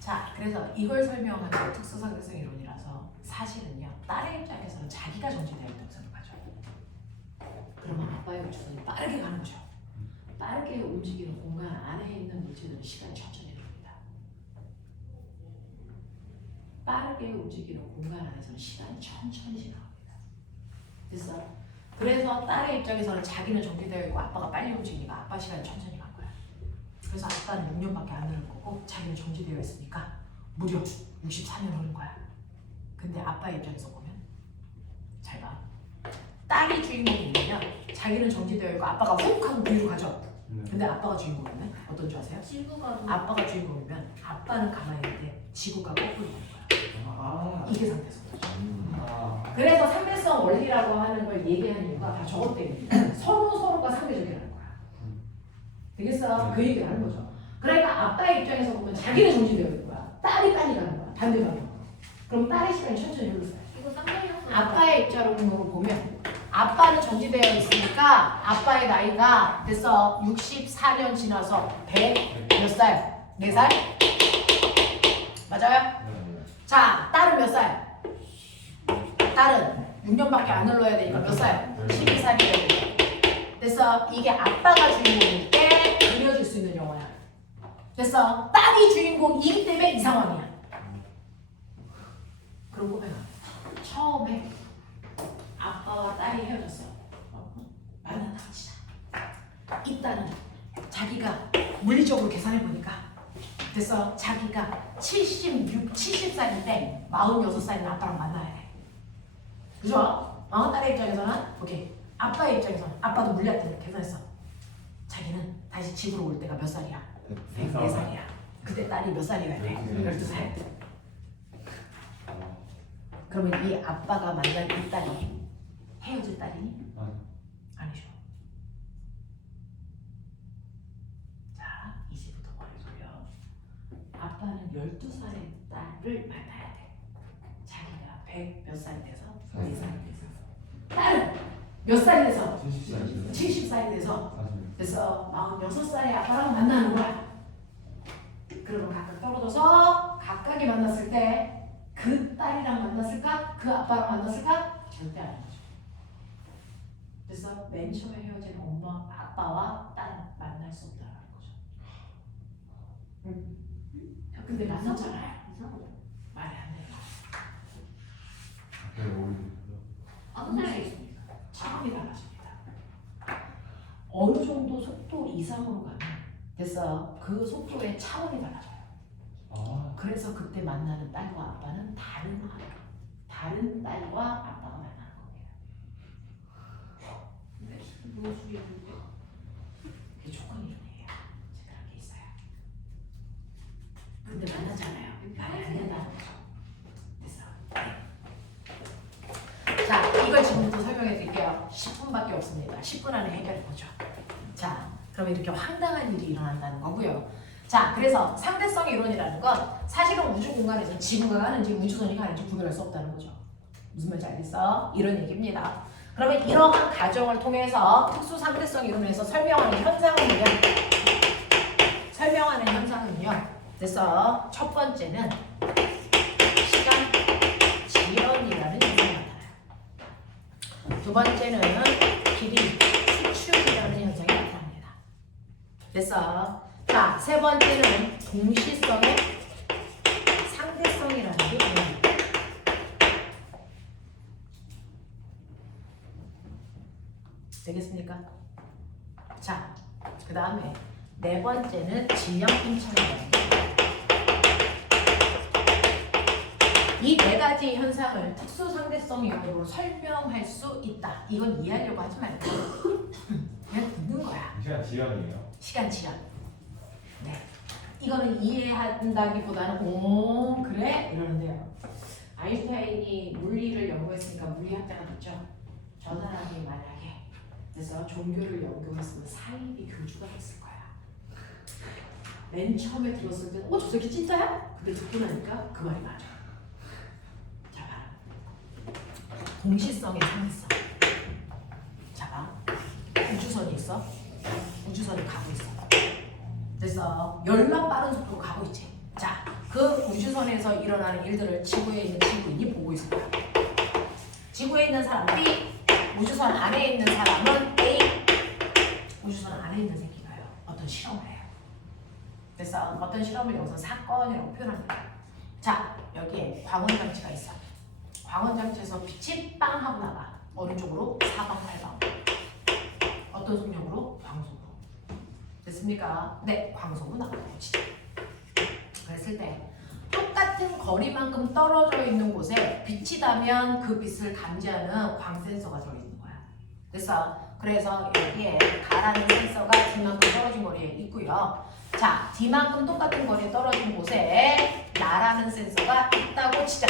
자, 그래서 이걸 설명하는 게 특수상대성 이론이라서 사실은요, 딸의 입장에서는 자기가 정지되어 있다고 생각하죠. 그러면 아빠의 우주선이 빠르게 가는 거죠. 빠르게 움직이는 공간 안에 있는 물체들은 시간이 천천히 흐릅니다. 빠르게 움직이는 공간 안에서는 시간이 천천히 지나갑니다. 됐어? 그래서 딸의 입장에서는 자기는 정지되어 있고 아빠가 빨리 움직이니까 아빠 시간이 천천히 간 거야. 그래서 아빠는 6년밖에 안 흐른 거고 자기는 정지되어 있으니까 무려 64년 흐른 거야. 근데 아빠의 입장에서 보면 잘 봐. 딸이 주인공이면 자기는 정지되어 있고 아빠가 훅 하고 뒤로 가죠. 근데 아빠가 주인공이면 어떤 줄 아세요? 지구가 좀 아빠가 주인공이면 아빠는 가만히 있는데 지구가 거꾸로 가는 거야. 아. 이게 상대성이죠. 아. 그래서 상대성 원리라고 하는 걸 얘기하는 이유가 다 저것 때문이야. 서로가 상대적이라는 거야. 되겠어? 그 얘기를 하는 거죠. 그러니까 아빠의 입장에서 보면 자기는 정지되어 있는 거야. 딸이 빨리 가는 거야. 반대 방향으로. 그럼 딸의 시간이 천천히 흘렀어요. 이거 쌍둥이였어. 아빠의 입장으로 보면 아빠는 정지되어 있으니까 아빠의 나이가 됐어 64년 지나서 100 몇 살? 4살? 맞아요? 네. 자, 딸은 몇 살? 딸은 6년밖에 안 흘러야 되니까 몇 살? 12살이어야 돼. 됐어? 이게 아빠가 주인공일 때 그려줄 수 있는 영화야. 됐어? 딸이 주인공이기 때문에 이 상황이야. 그런 거 봐요. 처음에 아빠와 딸이 헤어졌어. 만난다 치자. 이 딸은 자기가 물리적으로 계산해 보니까 됐어. 자기가 70살인데 46살인 아빠랑 만나야 돼. 그죠? 딸의 입장에서는 오케이. 아빠의 입장에서는 아빠도 물리학대로 계산했어. 자기는 다시 집으로 올 때가 몇 살이야? 104살이야. 그때 딸이 몇 살이어야 돼? 12살. 그러면 이 아빠가 만난 이 딸이 헤어질 딸이니? 아니죠. 자, 이제부터 머리 돌려. 아빠는 12살의 딸을 만나야 돼. 자기가 100 몇 살이 돼서 4살이 돼서. 딸은 몇 살이 돼서? 70살이 돼서 그래서 46살의 아빠랑 만나는 거야. 그러면 각각 떨어져서 각각이 만났을 때 그 딸이랑 만났을까? 그 아빠랑 만났을까? 절대 아니죠. 그래서 맨 처음에 헤어진 엄마, 아빠와 딸은 만날 수 없다는 거죠. 근데 만났잖아요. 이상하다. 말이 안 돼요. 아무 생각 있습니다. 차원이 달라집니다. 어느 정도 속도 이상으로 가면 됐어. 그 속도의 차원이 달라져요. 그래서 그때 만나는 딸과 아빠는 다른 딸과 아빠가 만나는 겁니다. 무엇이겠는데? 그게 조건이론이에요. 제가 게 있어요. 근데 만나잖아요. 말이 안 된다는 거죠. 됐어. 자, 이걸 지금부터 설명해 드릴게요. 10분밖에 없습니다. 10분 안에 해결해 보죠. 자, 그럼 이렇게 황당한 일이 일어난다는 거고요. 자, 그래서 상대성 이론이라는 건 사실은 우주 공간에서 지구가 가는지 우주선이 가는지 구별할 수 없다는 거죠. 무슨 말인지 알겠어? 이런 얘기입니다. 그러면 이러한 과정을 통해서 특수 상대성 이론에서 설명하는 현상은요. 그래서 첫 번째는 시간 지연이라는 현상이 나타나요. 두 번째는 길이 수축이라는 현상이 나타납니다. 됐어? 자, 세 번째는 동시성의 상대성이라는 게 보입니다. 되겠습니까? 자, 그 다음에 네 번째는 질량 팽창이라는 게 이 네 가지 현상을 특수 상대성 이론으로 설명할 수 있다. 이건 이해하려고 하지 말고 그냥 듣는 거야. 시간 지연이에요. 시간 지연. 네. 이거는 이해한다기보다는 오 그래 이러는데요. 아인슈타인이 물리를 연구했으니까 물리학자가 됐죠. 저 사람이 만약에 그래서 종교를 연구했으면 사이비 교주가 됐을 거야. 맨 처음에 들었을 때는 저 새끼 진짜야? 근데 듣고 나니까 그 말이 맞아. 자 봐. 동시성의 상대성. 자 봐. 우주선이 있어. 우주선이 가고 있어. 그래서 열만 빠른 속도로 가고 있지. 자, 그 우주선에서 일어나는 일들을 지구에 있는 지구인이 보고 있을 거야. 지구에 있는 사람 B, 우주선 안에 있는 사람은 A. 우주선 안에 있는 새끼가요. 어떤 실험을 해요. 그래서 어떤 실험을 여기서 사건이라고 표현합니다. 자, 여기에 광원장치가 있어. 광원장치에서 빛이 빵 하고 나가. 어느 쪽으로? 4방, 8방. 어떤 속력으로? 광속으로. 됐습니까? 네, 광속으로 나가는 거지. 그랬을 때 똑같은 거리만큼 떨어져 있는 곳에 빛이 닿으면 그 빛을 감지하는 광 센서가 들어있는 거야. 그래서 여기에 가라는 센서가 D만큼 떨어진 거리에 있고요. 자, D만큼 똑같은 거리에 떨어진 곳에 나라는 센서가 있다고 치자.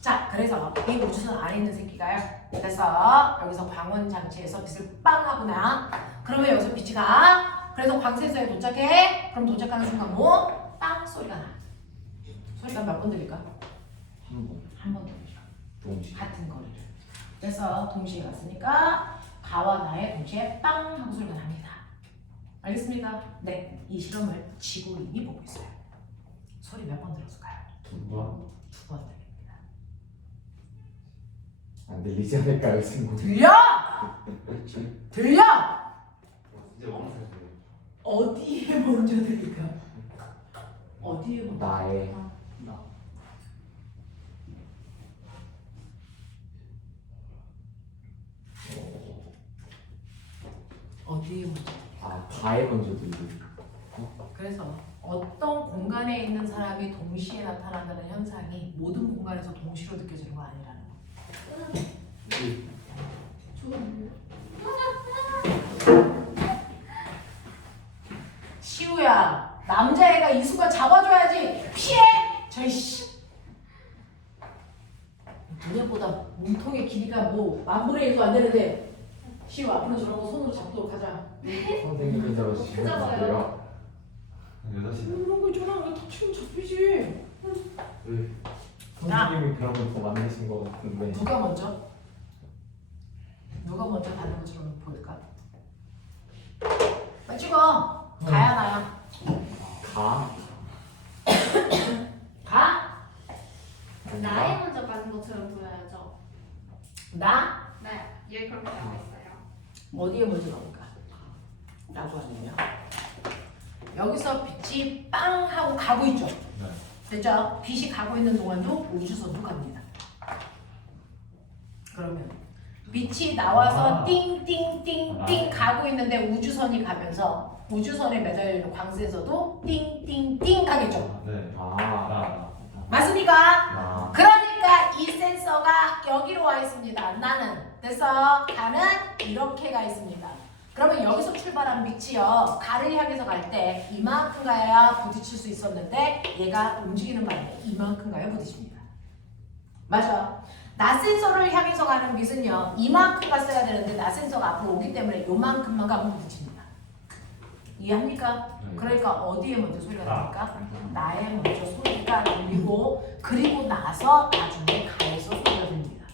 자, 그래서 이 우주선 안에 있는 새끼가요. 그래서 여기서 광원 장치에서 빛을 빵 하구나. 그러면 여기서 빛이 가. 그래서 광 센서에 도착해. 그럼 도착하는 순간 뭐? 빵 소리가 나. 소리가 몇 번 들릴까? 한 번. 한 번 들리죠. 동시에. 같은 거리를. 그래서 동시에 갔으니까 가와 나의 동시에 빵 하고 소리가 납니다. 알겠습니까? 네, 이 실험을 지구인이 보고 있어요. 소리 몇 번 들었을까요? 두 번. 2번 들립니다. 안 들리지 않을까요, 친구? 들려! 들려! 이제 왕살 돼. 어디에 먼저 들릴까? 어디에 먼저? 나의 어디에 먼저? 가에 먼저 들리고. 그래서 어떤 공간에 있는 사람이 동시에 나타난다는 현상이 모든 공간에서 동시로 느껴지는 거 아니라는 거. 시우야, 남자애가 이 순간 잡아줘야지. 피해! 저이씨. 너네보다 몸통의 길이가 뭐 만분의 1도 안 되는데 시우 앞으로 저런 거 손으로 잡도록 하자. 선생님이 잡아주시면 잡아요. 돼요. 여자시. 이런 거 있잖아. 다 치면 잡히지. 선생님이 그런 걸더 만드신 것 같은데. 누가 먼저? 누가 먼저 다른 것처럼 보일까? 빨리 찍어. 가야 나야. 가. 가? 나에 먼저 가는 것처럼 보여야죠. 나? 네, 여기 그렇게 나와 있어요. 어디에 먼저 나올까? 나도 아니면 여기서 빛이 빵 하고 가고 있죠. 네. 됐죠? 빛이 가고 있는 동안도 우주선도 갑니다. 그러면 빛이 나와서 띵띵띵띵 가고 있는데 우주선이 가면서 우주선에 매달려 있는 광센서도 띵띵띵 가겠죠. 네. 아. 맞습니까? 나. 그러니까 이 센서가 여기로 와 있습니다. 나는 됐어. 가는 이렇게 가 있습니다. 그러면 여기서 출발한 빛이요. 가를 향해서 갈 때 이만큼 가야 부딪힐 수 있었는데 얘가 움직이는 바람에 이만큼 가야 부딪힙니다. 맞아. 나 센서를 향해서 가는 빛은요. 이만큼 갔어야 되는데 나 센서가 앞으로 오기 때문에 요만큼만 가면 부딪힙니다. 이해합니까? 네. 그러니까 어디에 먼저 소리가 납니까? 나에 먼저 소리가 들리고 그리고 나서 나중에 가에서 소리가 들립니다.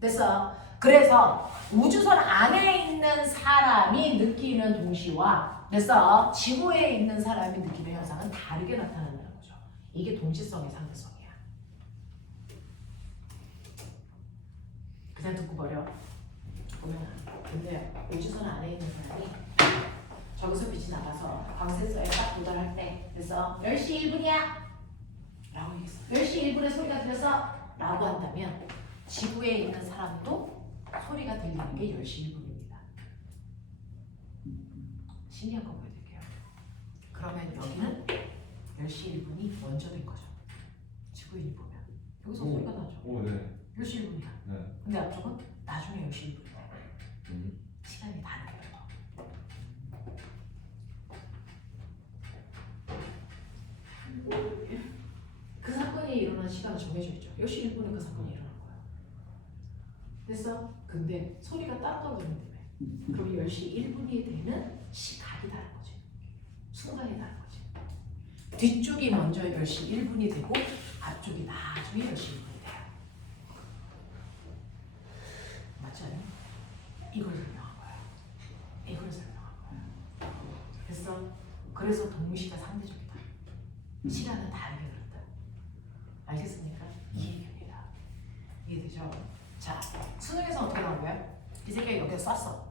됐어? 그래서 우주선 안에 있는 사람이 느끼는 동시와 됐어? 지구에 있는 사람이 느끼는 현상은 다르게 나타난다는 거죠. 이게 동시성의 상대성이야. 그냥 듣고 버려. 보면 근데 우주선 안에 있는 사람이 저기서 빛이 나가서 광센서에 딱 도달할 때 그래서 10시 1분이야 라고 얘기했어. 10시 1분에 소리가 들려서 라고 한다면 지구에 있는 사람도 소리가 들리는 게 10시 1분입니다. 신기한 거 보여드릴게요. 그러면 여기는 10시 1분이 먼저 된 거죠. 지구인이 보면 여기서 오. 소리가 나죠. 오, 네. 10시 1분이야. 네. 근데 앞쪽은 나중에 10시 1분이야. 시간이 다르게 그 사건이 일어난 시간은 정해져 있죠. 10시 1분에 그 사건이 일어난 거야. 됐어? 근데 소리가 따로 떨어졌는데 그럼 10시 1분이 되는 시각이 다른 거지. 순간이 다른 거지. 뒤쪽이 먼저 10시 1분이 되고 앞쪽이 나중에 10시 1분이 돼요. 맞지 않아요? 이걸 설명한 거야. 이걸 설명한 거야. 됐어? 그래서 동시가 상대적이다. 시간은 다르게 그렇다. 알겠습니까? 이 얘기입니다. 이해되죠? 자, 수능에서 어떻게 나온 거야? 이 새끼가 여기서 쐈어.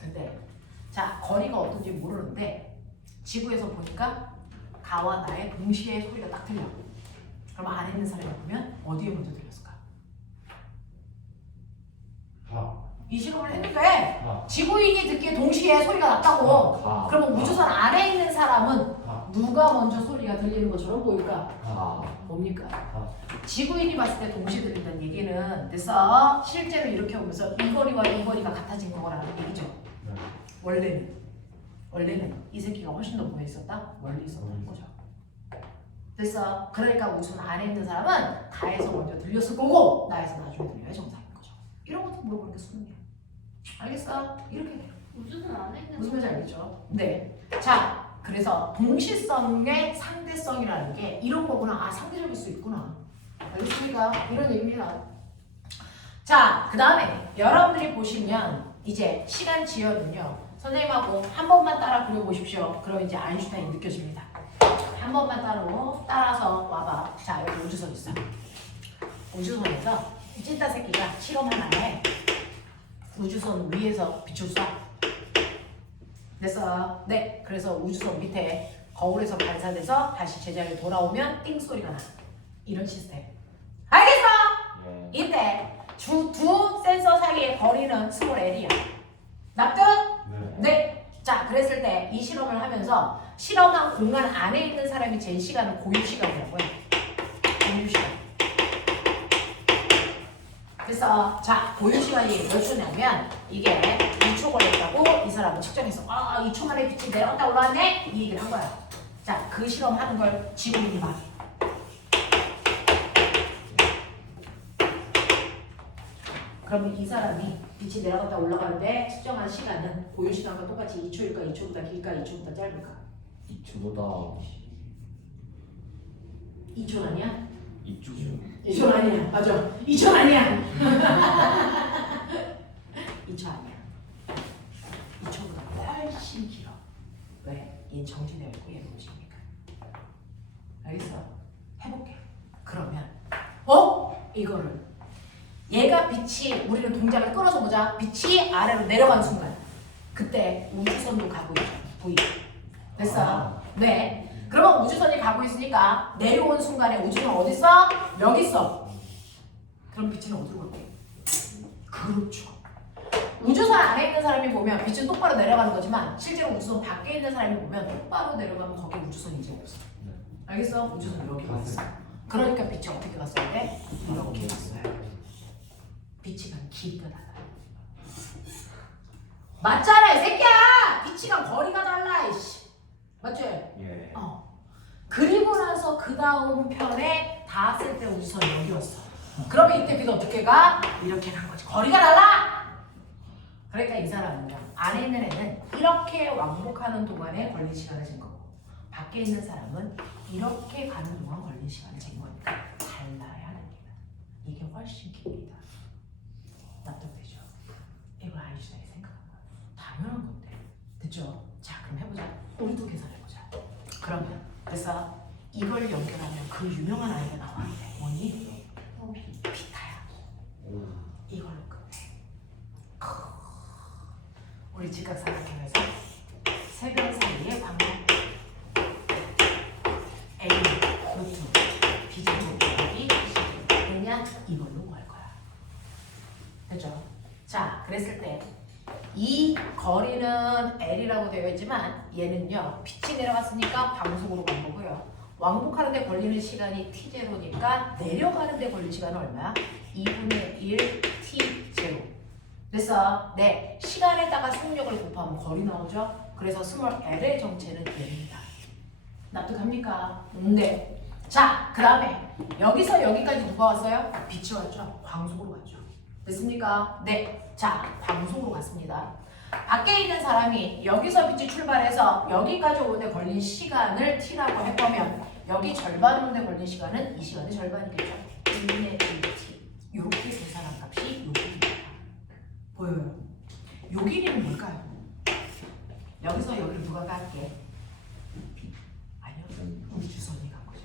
근데 자, 거리가 어떤지 모르는데 지구에서 보니까 가와 나의 동시에 소리가 딱 들려. 그럼 안에 있는 사람이 보면 어디에 먼저 들렸을까? 가. 이 실험을 했는데 가. 지구인이 듣기에 동시에 소리가 났다고. 가. 그러면 우주선 안에 있는 사람은 가. 누가 먼저 소리가 들리는 것처럼 보일까? 가. 뭡니까? 가. 지구인이 봤을 때 동시에 들린다는 얘기는 됐어? 실제로 이렇게 보면서 이 거리와 이 거리가 같아진 거라는 얘기죠. 네. 원래는 이 새끼가 훨씬 더 뭐에 있었다? 멀리 있었다는 거죠. 됐어? 그러니까 우주선 안에 있는 사람은 가에서 먼저 들렸을 거고 나에서 나중에 들려야 정상인 거죠. 이런 것도 물어보는 게 수능이야. 알겠어? 이렇게 돼요. 우주선 안에 있는 무슨 말인지 알겠죠? 네. 자, 그래서 동시성의 상대성이라는 게 이런 거구나. 아, 상대적일 수 있구나. 알겠습니까? 이런 얘기입니다. 자, 그 다음에 여러분들이 보시면 이제 시간 지연은요. 선생님하고 한 번만 따라 그려보십시오. 그럼 이제 아인슈타인이 느껴집니다. 한 번만 따라서 와봐. 자, 여기 우주선 있어. 우주선에서 이 찐따 새끼가 실험 하나에 우주선 위에서 빛을 쏴. 됐어? 네. 그래서 우주선 밑에 거울에서 반사돼서 다시 제자리에 돌아오면 띵 소리가 나. 이런 시스템. 알겠어? 예. 이때 두 센서 사이의 거리는 스몰 l이야. 납득? 네. 네. 자, 그랬을 때 이 실험을 하면서 실험한 공간 안에 있는 사람이 잰 시간은 고유 시간이라고 해. 고유 시간. 그래서 자, 고유 시간이 몇 초냐면 이게 2초 걸렸다고 이 사람은 측정해서 2초 만에 빛이 내려갔다 올라왔네? 이 얘기를 한 거야. 자, 그 실험하는 걸 지구인이 봐. 그러면 이 사람이 빛이 내려갔다 올라가는데 측정한 시간은 고유 시간과 똑같이 2초일까, 2초보다 길까, 2초보다 짧을까? 2초보다 2초 아니야? 2초. 2초 아니야. 맞아. 2초 아니야. 2초 아니야. 2초보다 훨씬 길어. 왜? 얘 정지되어 있고 얘는 움직이니까. 알겠어? 해볼게. 그러면 이거를 얘가 빛이 우리는 동작을 끌어서 보자. 빛이 아래로 내려가는 순간 그때 우주선도 가고 있죠. 보이? 됐어? 네. 그러면 우주선이 가고 있으니까 내려온 순간에 우주선 어디 있어? 여기 있어. 그럼 빛은 어디로 갈게? 그렇죠. 우주선 안에 있는 사람이 보면 빛은 똑바로 내려가는 거지만 실제로 우주선 밖에 있는 사람이 보면 똑바로 내려가면 거기 우주선이 이제 없어. 네. 알겠어? 우주선 여기 갔어. 그러니까 빛이 어떻게 갔어야 돼? 이렇게 갔어요. 빛이 간 길이가 달라요. 맞잖아 이 새끼야! 빛이 간 거리가 달라 이씨. 맞지? 예. 그리고 나서 그 다음 편에 닿았을 때 우주선 여기였어. 그러면 이때 빛 어떻게 가? 이렇게 간 거지. 거리가 달라! 그러니까 이 사람은요. 안에 있는 애는 이렇게 왕복하는 동안에 걸린 시간을 잰 거고 밖에 있는 사람은 이렇게 가는 동안 걸린 시간을 잰 거니까 달라야 합니다. 이게 훨씬 깁니다. 납득되죠? 이걸 아인슈타인이 생각한 거야. 당연한 건데. 됐죠? 자, 그럼 해보자. 우리도 계산해보자. 그러면 그래서 이걸 연결하면 그 유명한 아이가 나왔는데 뭐니? 피타야. 이걸로 끝내. 우리 직각삼각형에서 세 변 사이의 관계 A, 루트, B제곱 곱하기 그냥 이걸로 구할 거야. 됐죠? 자, 그랬을 때 이 거리는 L이라고 되어 있지만 얘는요 빛이 내려갔으니까 광속으로 간 거고요. 왕복하는데 걸리는 시간이 T0니까 내려가는데 걸릴 시간은 얼마야? 2분의 1 T0. 됐어? 네, 시간에다가 속력을 곱하면 거리 나오죠? 그래서 스몰 L의 정체는 얘입니다. 납득합니까? 네. 자, 그 다음에 여기서 여기까지 누가 왔어요? 빛이 왔죠? 광속으로 갔죠. 됐습니까? 네. 자, 광속으로 갔습니다. 밖에 있는 사람이 여기서 빛이 출발해서 여기까지 오는데 걸린 시간을 t라고 해보면 여기 절반 오는데 걸린 시간은 이 시간의 절반이겠죠. 1분의 1t. 이렇게 계산한 값이 요 길이입니다. 보여요? 요 길이는 뭘까요? 여기서 여기를 누가 갈게? 아니요. 우주선이 간 거죠.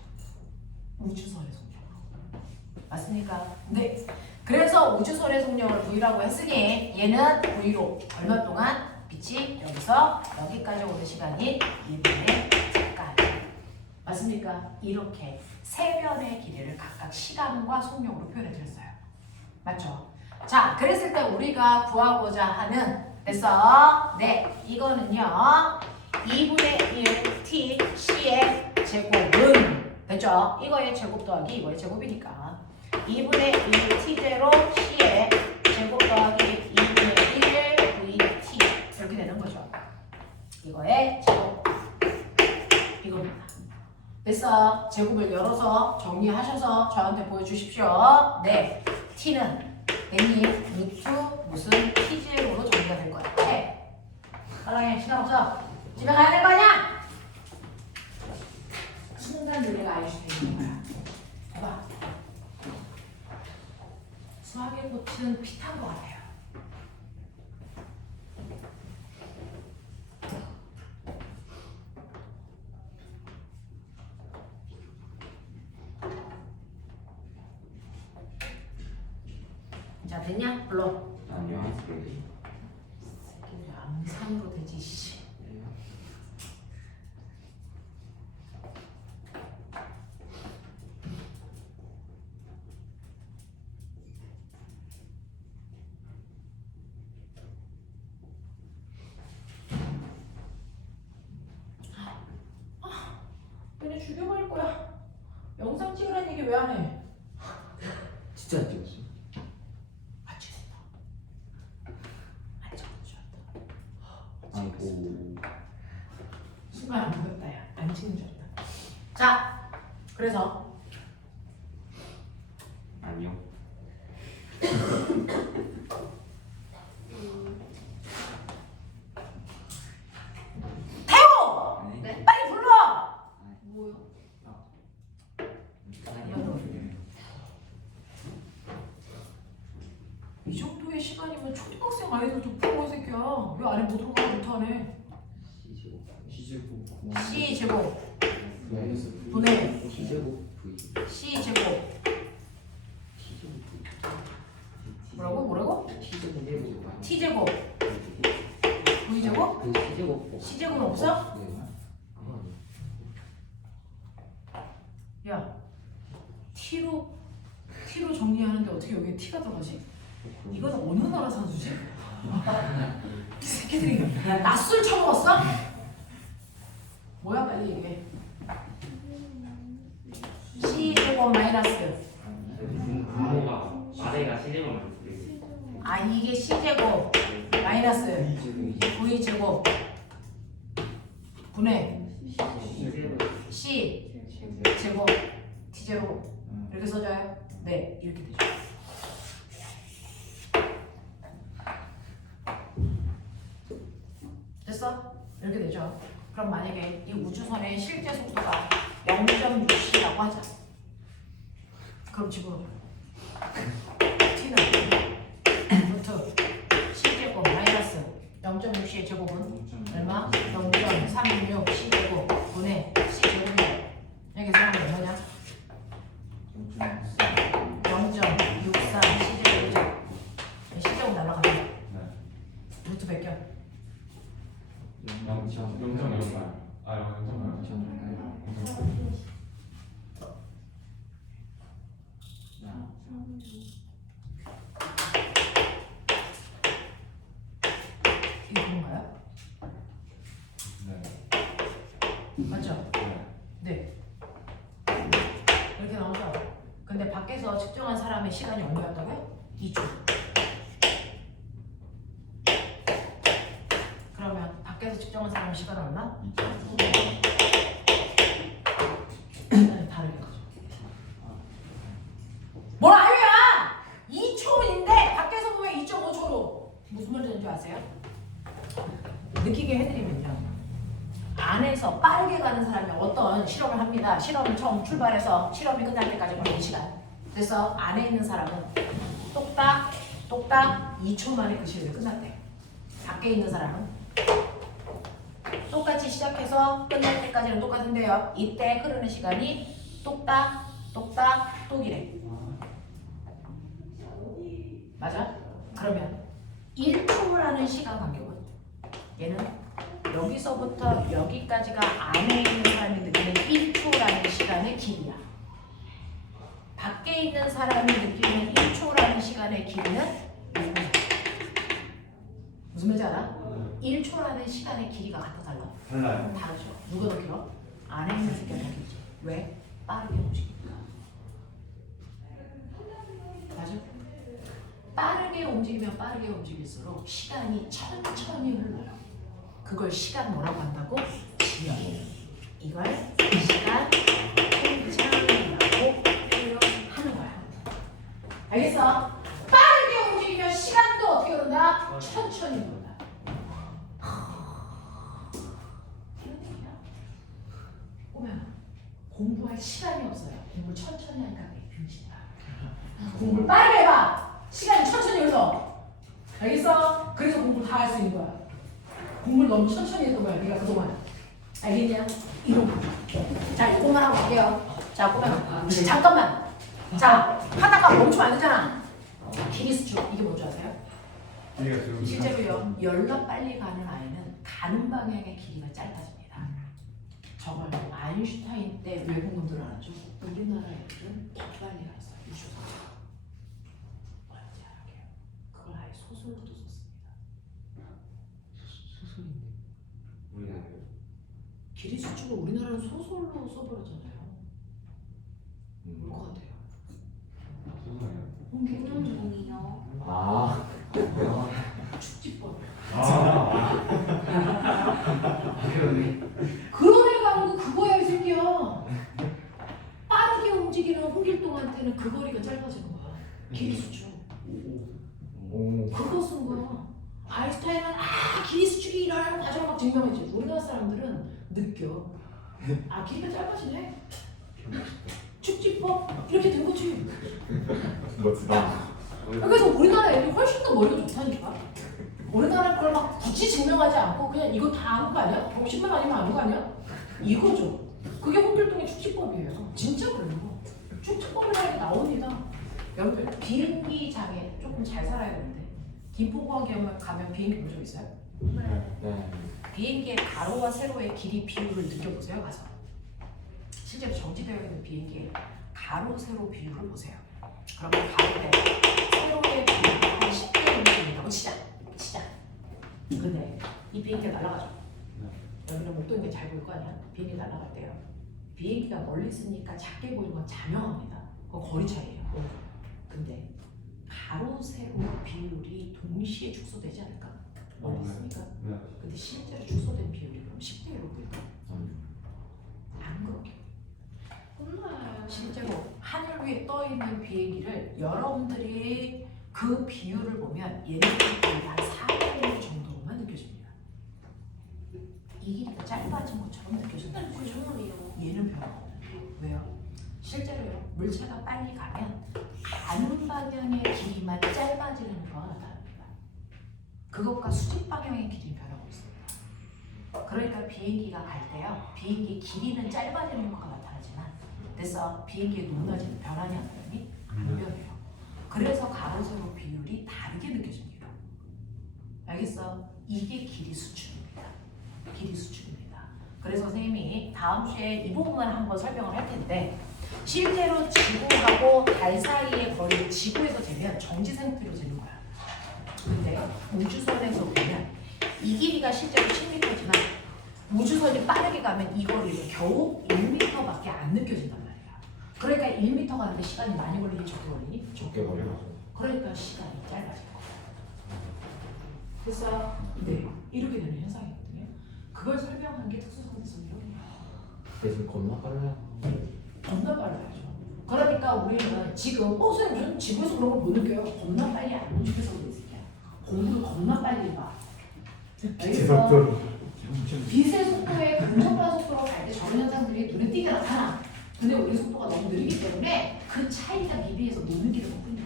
우주선의 속력으로. 맞습니까? 네. 그래서 우주선의 속력을 V라고 했으니 얘는 V로 얼마 동안 빛이 여기서 여기까지 오는 시간이 1분의 1까지. 맞습니까? 이렇게 세 변의 길이를 각각 시간과 속력으로 표현해 드렸어요. 맞죠? 자, 그랬을 때 우리가 구하고자 하는 됐어? 네, 이거는요 2분의 1 t c의 제곱은 됐죠? 이거의 제곱 더하기 이거의 제곱이니까 2분의 1 t제로 c의 제곱 더하기 2분의 1 vt 이렇게 되는 거죠. 이거의 제곱 이겁니다. 됐어? 제곱을 열어서 정리하셔서 저한테 보여주십시오. 네, t는 됐니? 루트 무슨 t제로로 정리가 될 거야. 해. 빨랑해, 시간 없어. 집에 가야 될 거 아니야? 순간 늘레가 아이슈 되는 거야. 봐봐. 수학의 꽃은 피탄 것 같아요. 자, 됐냐? 불러. 안녕하세요. 새끼들이 암산으로 되지, 씨. 그냥 죽여버릴 거야. 영상 찍으라는 얘기 왜 안 해? 진짜 안 찍었어? 안 찍었다. 안 찍었다. 아이고. 순간 안 보였다, 야. 안 찍는 줄 알았다. 자, 그래서 아니요. 태호! 네? 빨리 불러! 뭐요? 이 정도의 시간이면 초등학생 아이들도 풀어, 이 새끼야. 왜 안에 못 들어가 못하네. 시제곱. C 제곱 마이너스 V. 분의 시제곱 V. C 제곱 시제곱 V. 뭐라고? 시제곱 제곱. T 제곱 V 제곱 그 시제곱. C 제곱은 없어? 네. 야 T로 정리하는데 어떻게 여기에 T가 들어가지? 이건 어느 나라 산수지? 이 새끼들이 야 낮술 처먹었어? 뭐야 빨리 얘기해. C 제곱 마이너스 분모가 아래가 시제곱 만들기. 아 이게 C 제곱 마이너스 V 제곱 분의 C 제곱 T 제곱 이렇게 써져요? 네 이렇게 되죠. 됐어? 이렇게 되죠. 그럼 만약에 이 우주선의 실제 속도가 0.6c라고 하자. 그럼 지금 t는 루트 c제곱 마이너스 0.6c의 제곱은 얼마? 0.36 c제곱 분의 c제곱이야. 여기 계산하면 얼마냐? 0.64 c제곱이죠. c제곱 날라가면 루트 100개. 0.08. 아, 0.08. 이게 그건가요? 네. 맞죠? 네. 네. 이렇게 나오죠? 근데 밖에서 측정한 사람의 시간이 얼마였다고요? 2초. 그러면 밖에서 측정한 사람의 시간은 얼마? 시간이 다르게 가죠. 안에서 빠르게 가는 사람이 어떤 실험을 합니다. 실험을 처음 출발해서 실험이 끝날 때까지 걸리는 시간. 그래서 안에 있는 사람은 똑딱 똑딱 2초 만에 그 실험이 끝났대요. 밖에 있는 사람은 똑같이 시작해서 끝날 때까지는 똑같은데요. 이때 흐르는 시간이 똑딱 똑딱 똑이래. 맞아? 그러면 1초라는 시간 간격은 얘는 여기서부터 여기까지가 안에 있는 사람이 느끼는 1초라는 시간의 길이야. 밖에 있는 사람이 느끼는 1초라는 시간의 길이는 무슨 말인지 알아? 1초라는 시간의 길이가 같아 달라? 달라요. 다르죠. 누가 더 길어? 안에 있는 새끼가 더 길지. 왜? 빠르게 움직이니까. 맞아? 빠르게 움직이면 빠르게 움직일수록 시간이 천천히 흘러요. 그걸 시간 뭐라고 한다고? 지연. 이걸 시간 통장이라고 표현하는 거야. 알겠어? 빠르게 움직이면 시간도 어떻게 흐른다? 천천히 흐른다. 이런 얘기야. 오면 공부할 시간이 없어요. 공부 천천히 하니까 병신이다. 공부를 빠르게 해봐. 시간이 천천히 흘러. 알겠어? 그래서 공부를 다 할 수 있는 거야. 공부를 너무 천천히 했던 거야. 네가 그동안. 알겠냐? 이런 거. 자, 이것만 하고 갈게요. 자, 보면 잠깐만. 자, 하다가 멈추면 안 되잖아. 길이 수축. 이게 뭔지 아세요? 실제로요. 열나 빨리 가는 아이는 가는 방향의 길이가 짧아집니다. 저걸 아인슈타인 때 외국인들 알았죠? 우리나라 애들은 더 빨리 가서 유쇼서. 뭔지 알아요? 그걸 아예 소설로도 썼습니다. 소설인데. 우리나라요? 길이 수축을 우리나라는 소설로 써버렸잖아요. 뭘 것 같아요? 공룡종이요. 아. 축지법. 그러네. 그런 애가 하는 거 그거야 이 새끼야. 빠르게 움직이는 홍길동한테는 그 거리가 짧아지는 거야. 길이 수축. 오. 그거 쓴 거야. 아인슈타인은 길이 수축이 일어나는 과정을 막 증명했지. 우리나라 사람들은 느껴. 길이가 짧아지네. 축지법 이렇게 된 거지. 멋지다. 그래서 우리나라 애들이 훨씬 더 머리가 좋다니까. 우리나라 걸 막 굳이 증명하지 않고 그냥 이거 다 아는 거 아니야? 50만 아니면 아는 거 아니야? 이거죠. 그게 홍길동의 축지법이에요. 진짜 그래요. 축지법이라는 게 나옵니다. 여러분들 비행기 장에 조금 잘 살아야 되는데 김포공항에 가면 비행기 본 적 있어요? 네. 비행기의 가로와 세로의 길이 비율을 느껴보세요. 가서 실제로 정지되어 있는 비행기의 가로 세로 비율을 보세요. 그러면 가로에 세로의 비율이 한 10대 정도 된다고 치자. 근데 이 비행기가 날아가죠. 여기는 목도인 게 잘 보일 거 아니야? 비행기 날아갈 때요. 비행기가 멀리 있으니까 작게 보이는 건 자명합니다. 그건 거리 차이예요. 근데 가로 세로 비율이 동시에 축소되지 않을까? 멀리 있으니까. 근데 실제로 축소된 비율이 그럼 10대 1로 보일까? 안 그렇게. 끝나요. 실제로 하늘 위에 떠 있는 비행기를 여러분들이 그 비율을 보면 얘네들 비율이 한 4분의 1 정도로만 느껴집니다. 이 길이가 짧아진 것처럼 느껴진다는 그 거죠. 정도예요. 얘는 변화가 없는. 왜요? 실제로요. 물체가 빨리 가면 가는 방향의 길이만 짧아지는 거가 나타납니다. 그것과 수직 방향의 길이는 변하고 있습니다. 그러니까 비행기가 갈 때요. 비행기 길이는 짧아지는 거가 나타나지만 그래서 비행기의 높낮이는 변하냐 안 변하니? 안 변해요. 그래서 가로 세로 비율이 다르게 느껴집니다. 알겠어? 이게 길이 수축입니다. 길이 수축입니다. 그래서 선생님이 다음 주에 이 부분만 한번 설명을 할 텐데 실제로 지구하고 달 사이의 거리를 지구에서 재면 정지 상태로 재는 거야. 근데 우주선에서 보면 이 길이가 실제로 10m지만 우주선이 빠르게 가면 이 거리를 겨우 1m밖에 안 느껴진단 말이야. 그러니까 1m 가는데 시간이 많이 걸리니 적게 걸리니? 적게 걸려. 그러니까 시간이 짧아질 거야. 그래서 네 이렇게 되는 현상이거든요. 그걸 설명한 게 특수상대성이거든요. 대신 겁나 빨라요. 겁나 빨라야죠. 그러니까 우리는 지금 선생님 지구에서 그런 걸 못 느껴요. 겁나 빨리 안 움직여서 그랬을게요. 공부를 겁나 빨리 봐. 알겠어? 빛의 속도에 근접한 속도로 갈 때 저런 현상들이 눈에 띄게 나타나. 근데 우리 속도가 너무 느리기 때문에 그 차이가 미비해서 못 느끼는 거군요.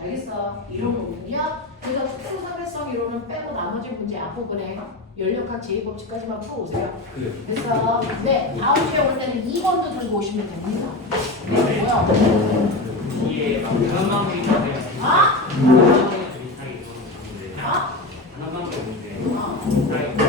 알겠어? 이런 거군요. 그래서 특수 상대성 이론은 빼고 나머지 문제 앞부분에 연력학 제2법칙까지만 풀어오세요. 됐어? 네, 다음 주에 올 때는 2번도 들고 오시면 됩니다. 뭐야? 이게 막 단원망울이 있는데 아? 단원망울이 좀 이상하게 들어오는 건데 아? 단원망울이 있는데 아? 이상하게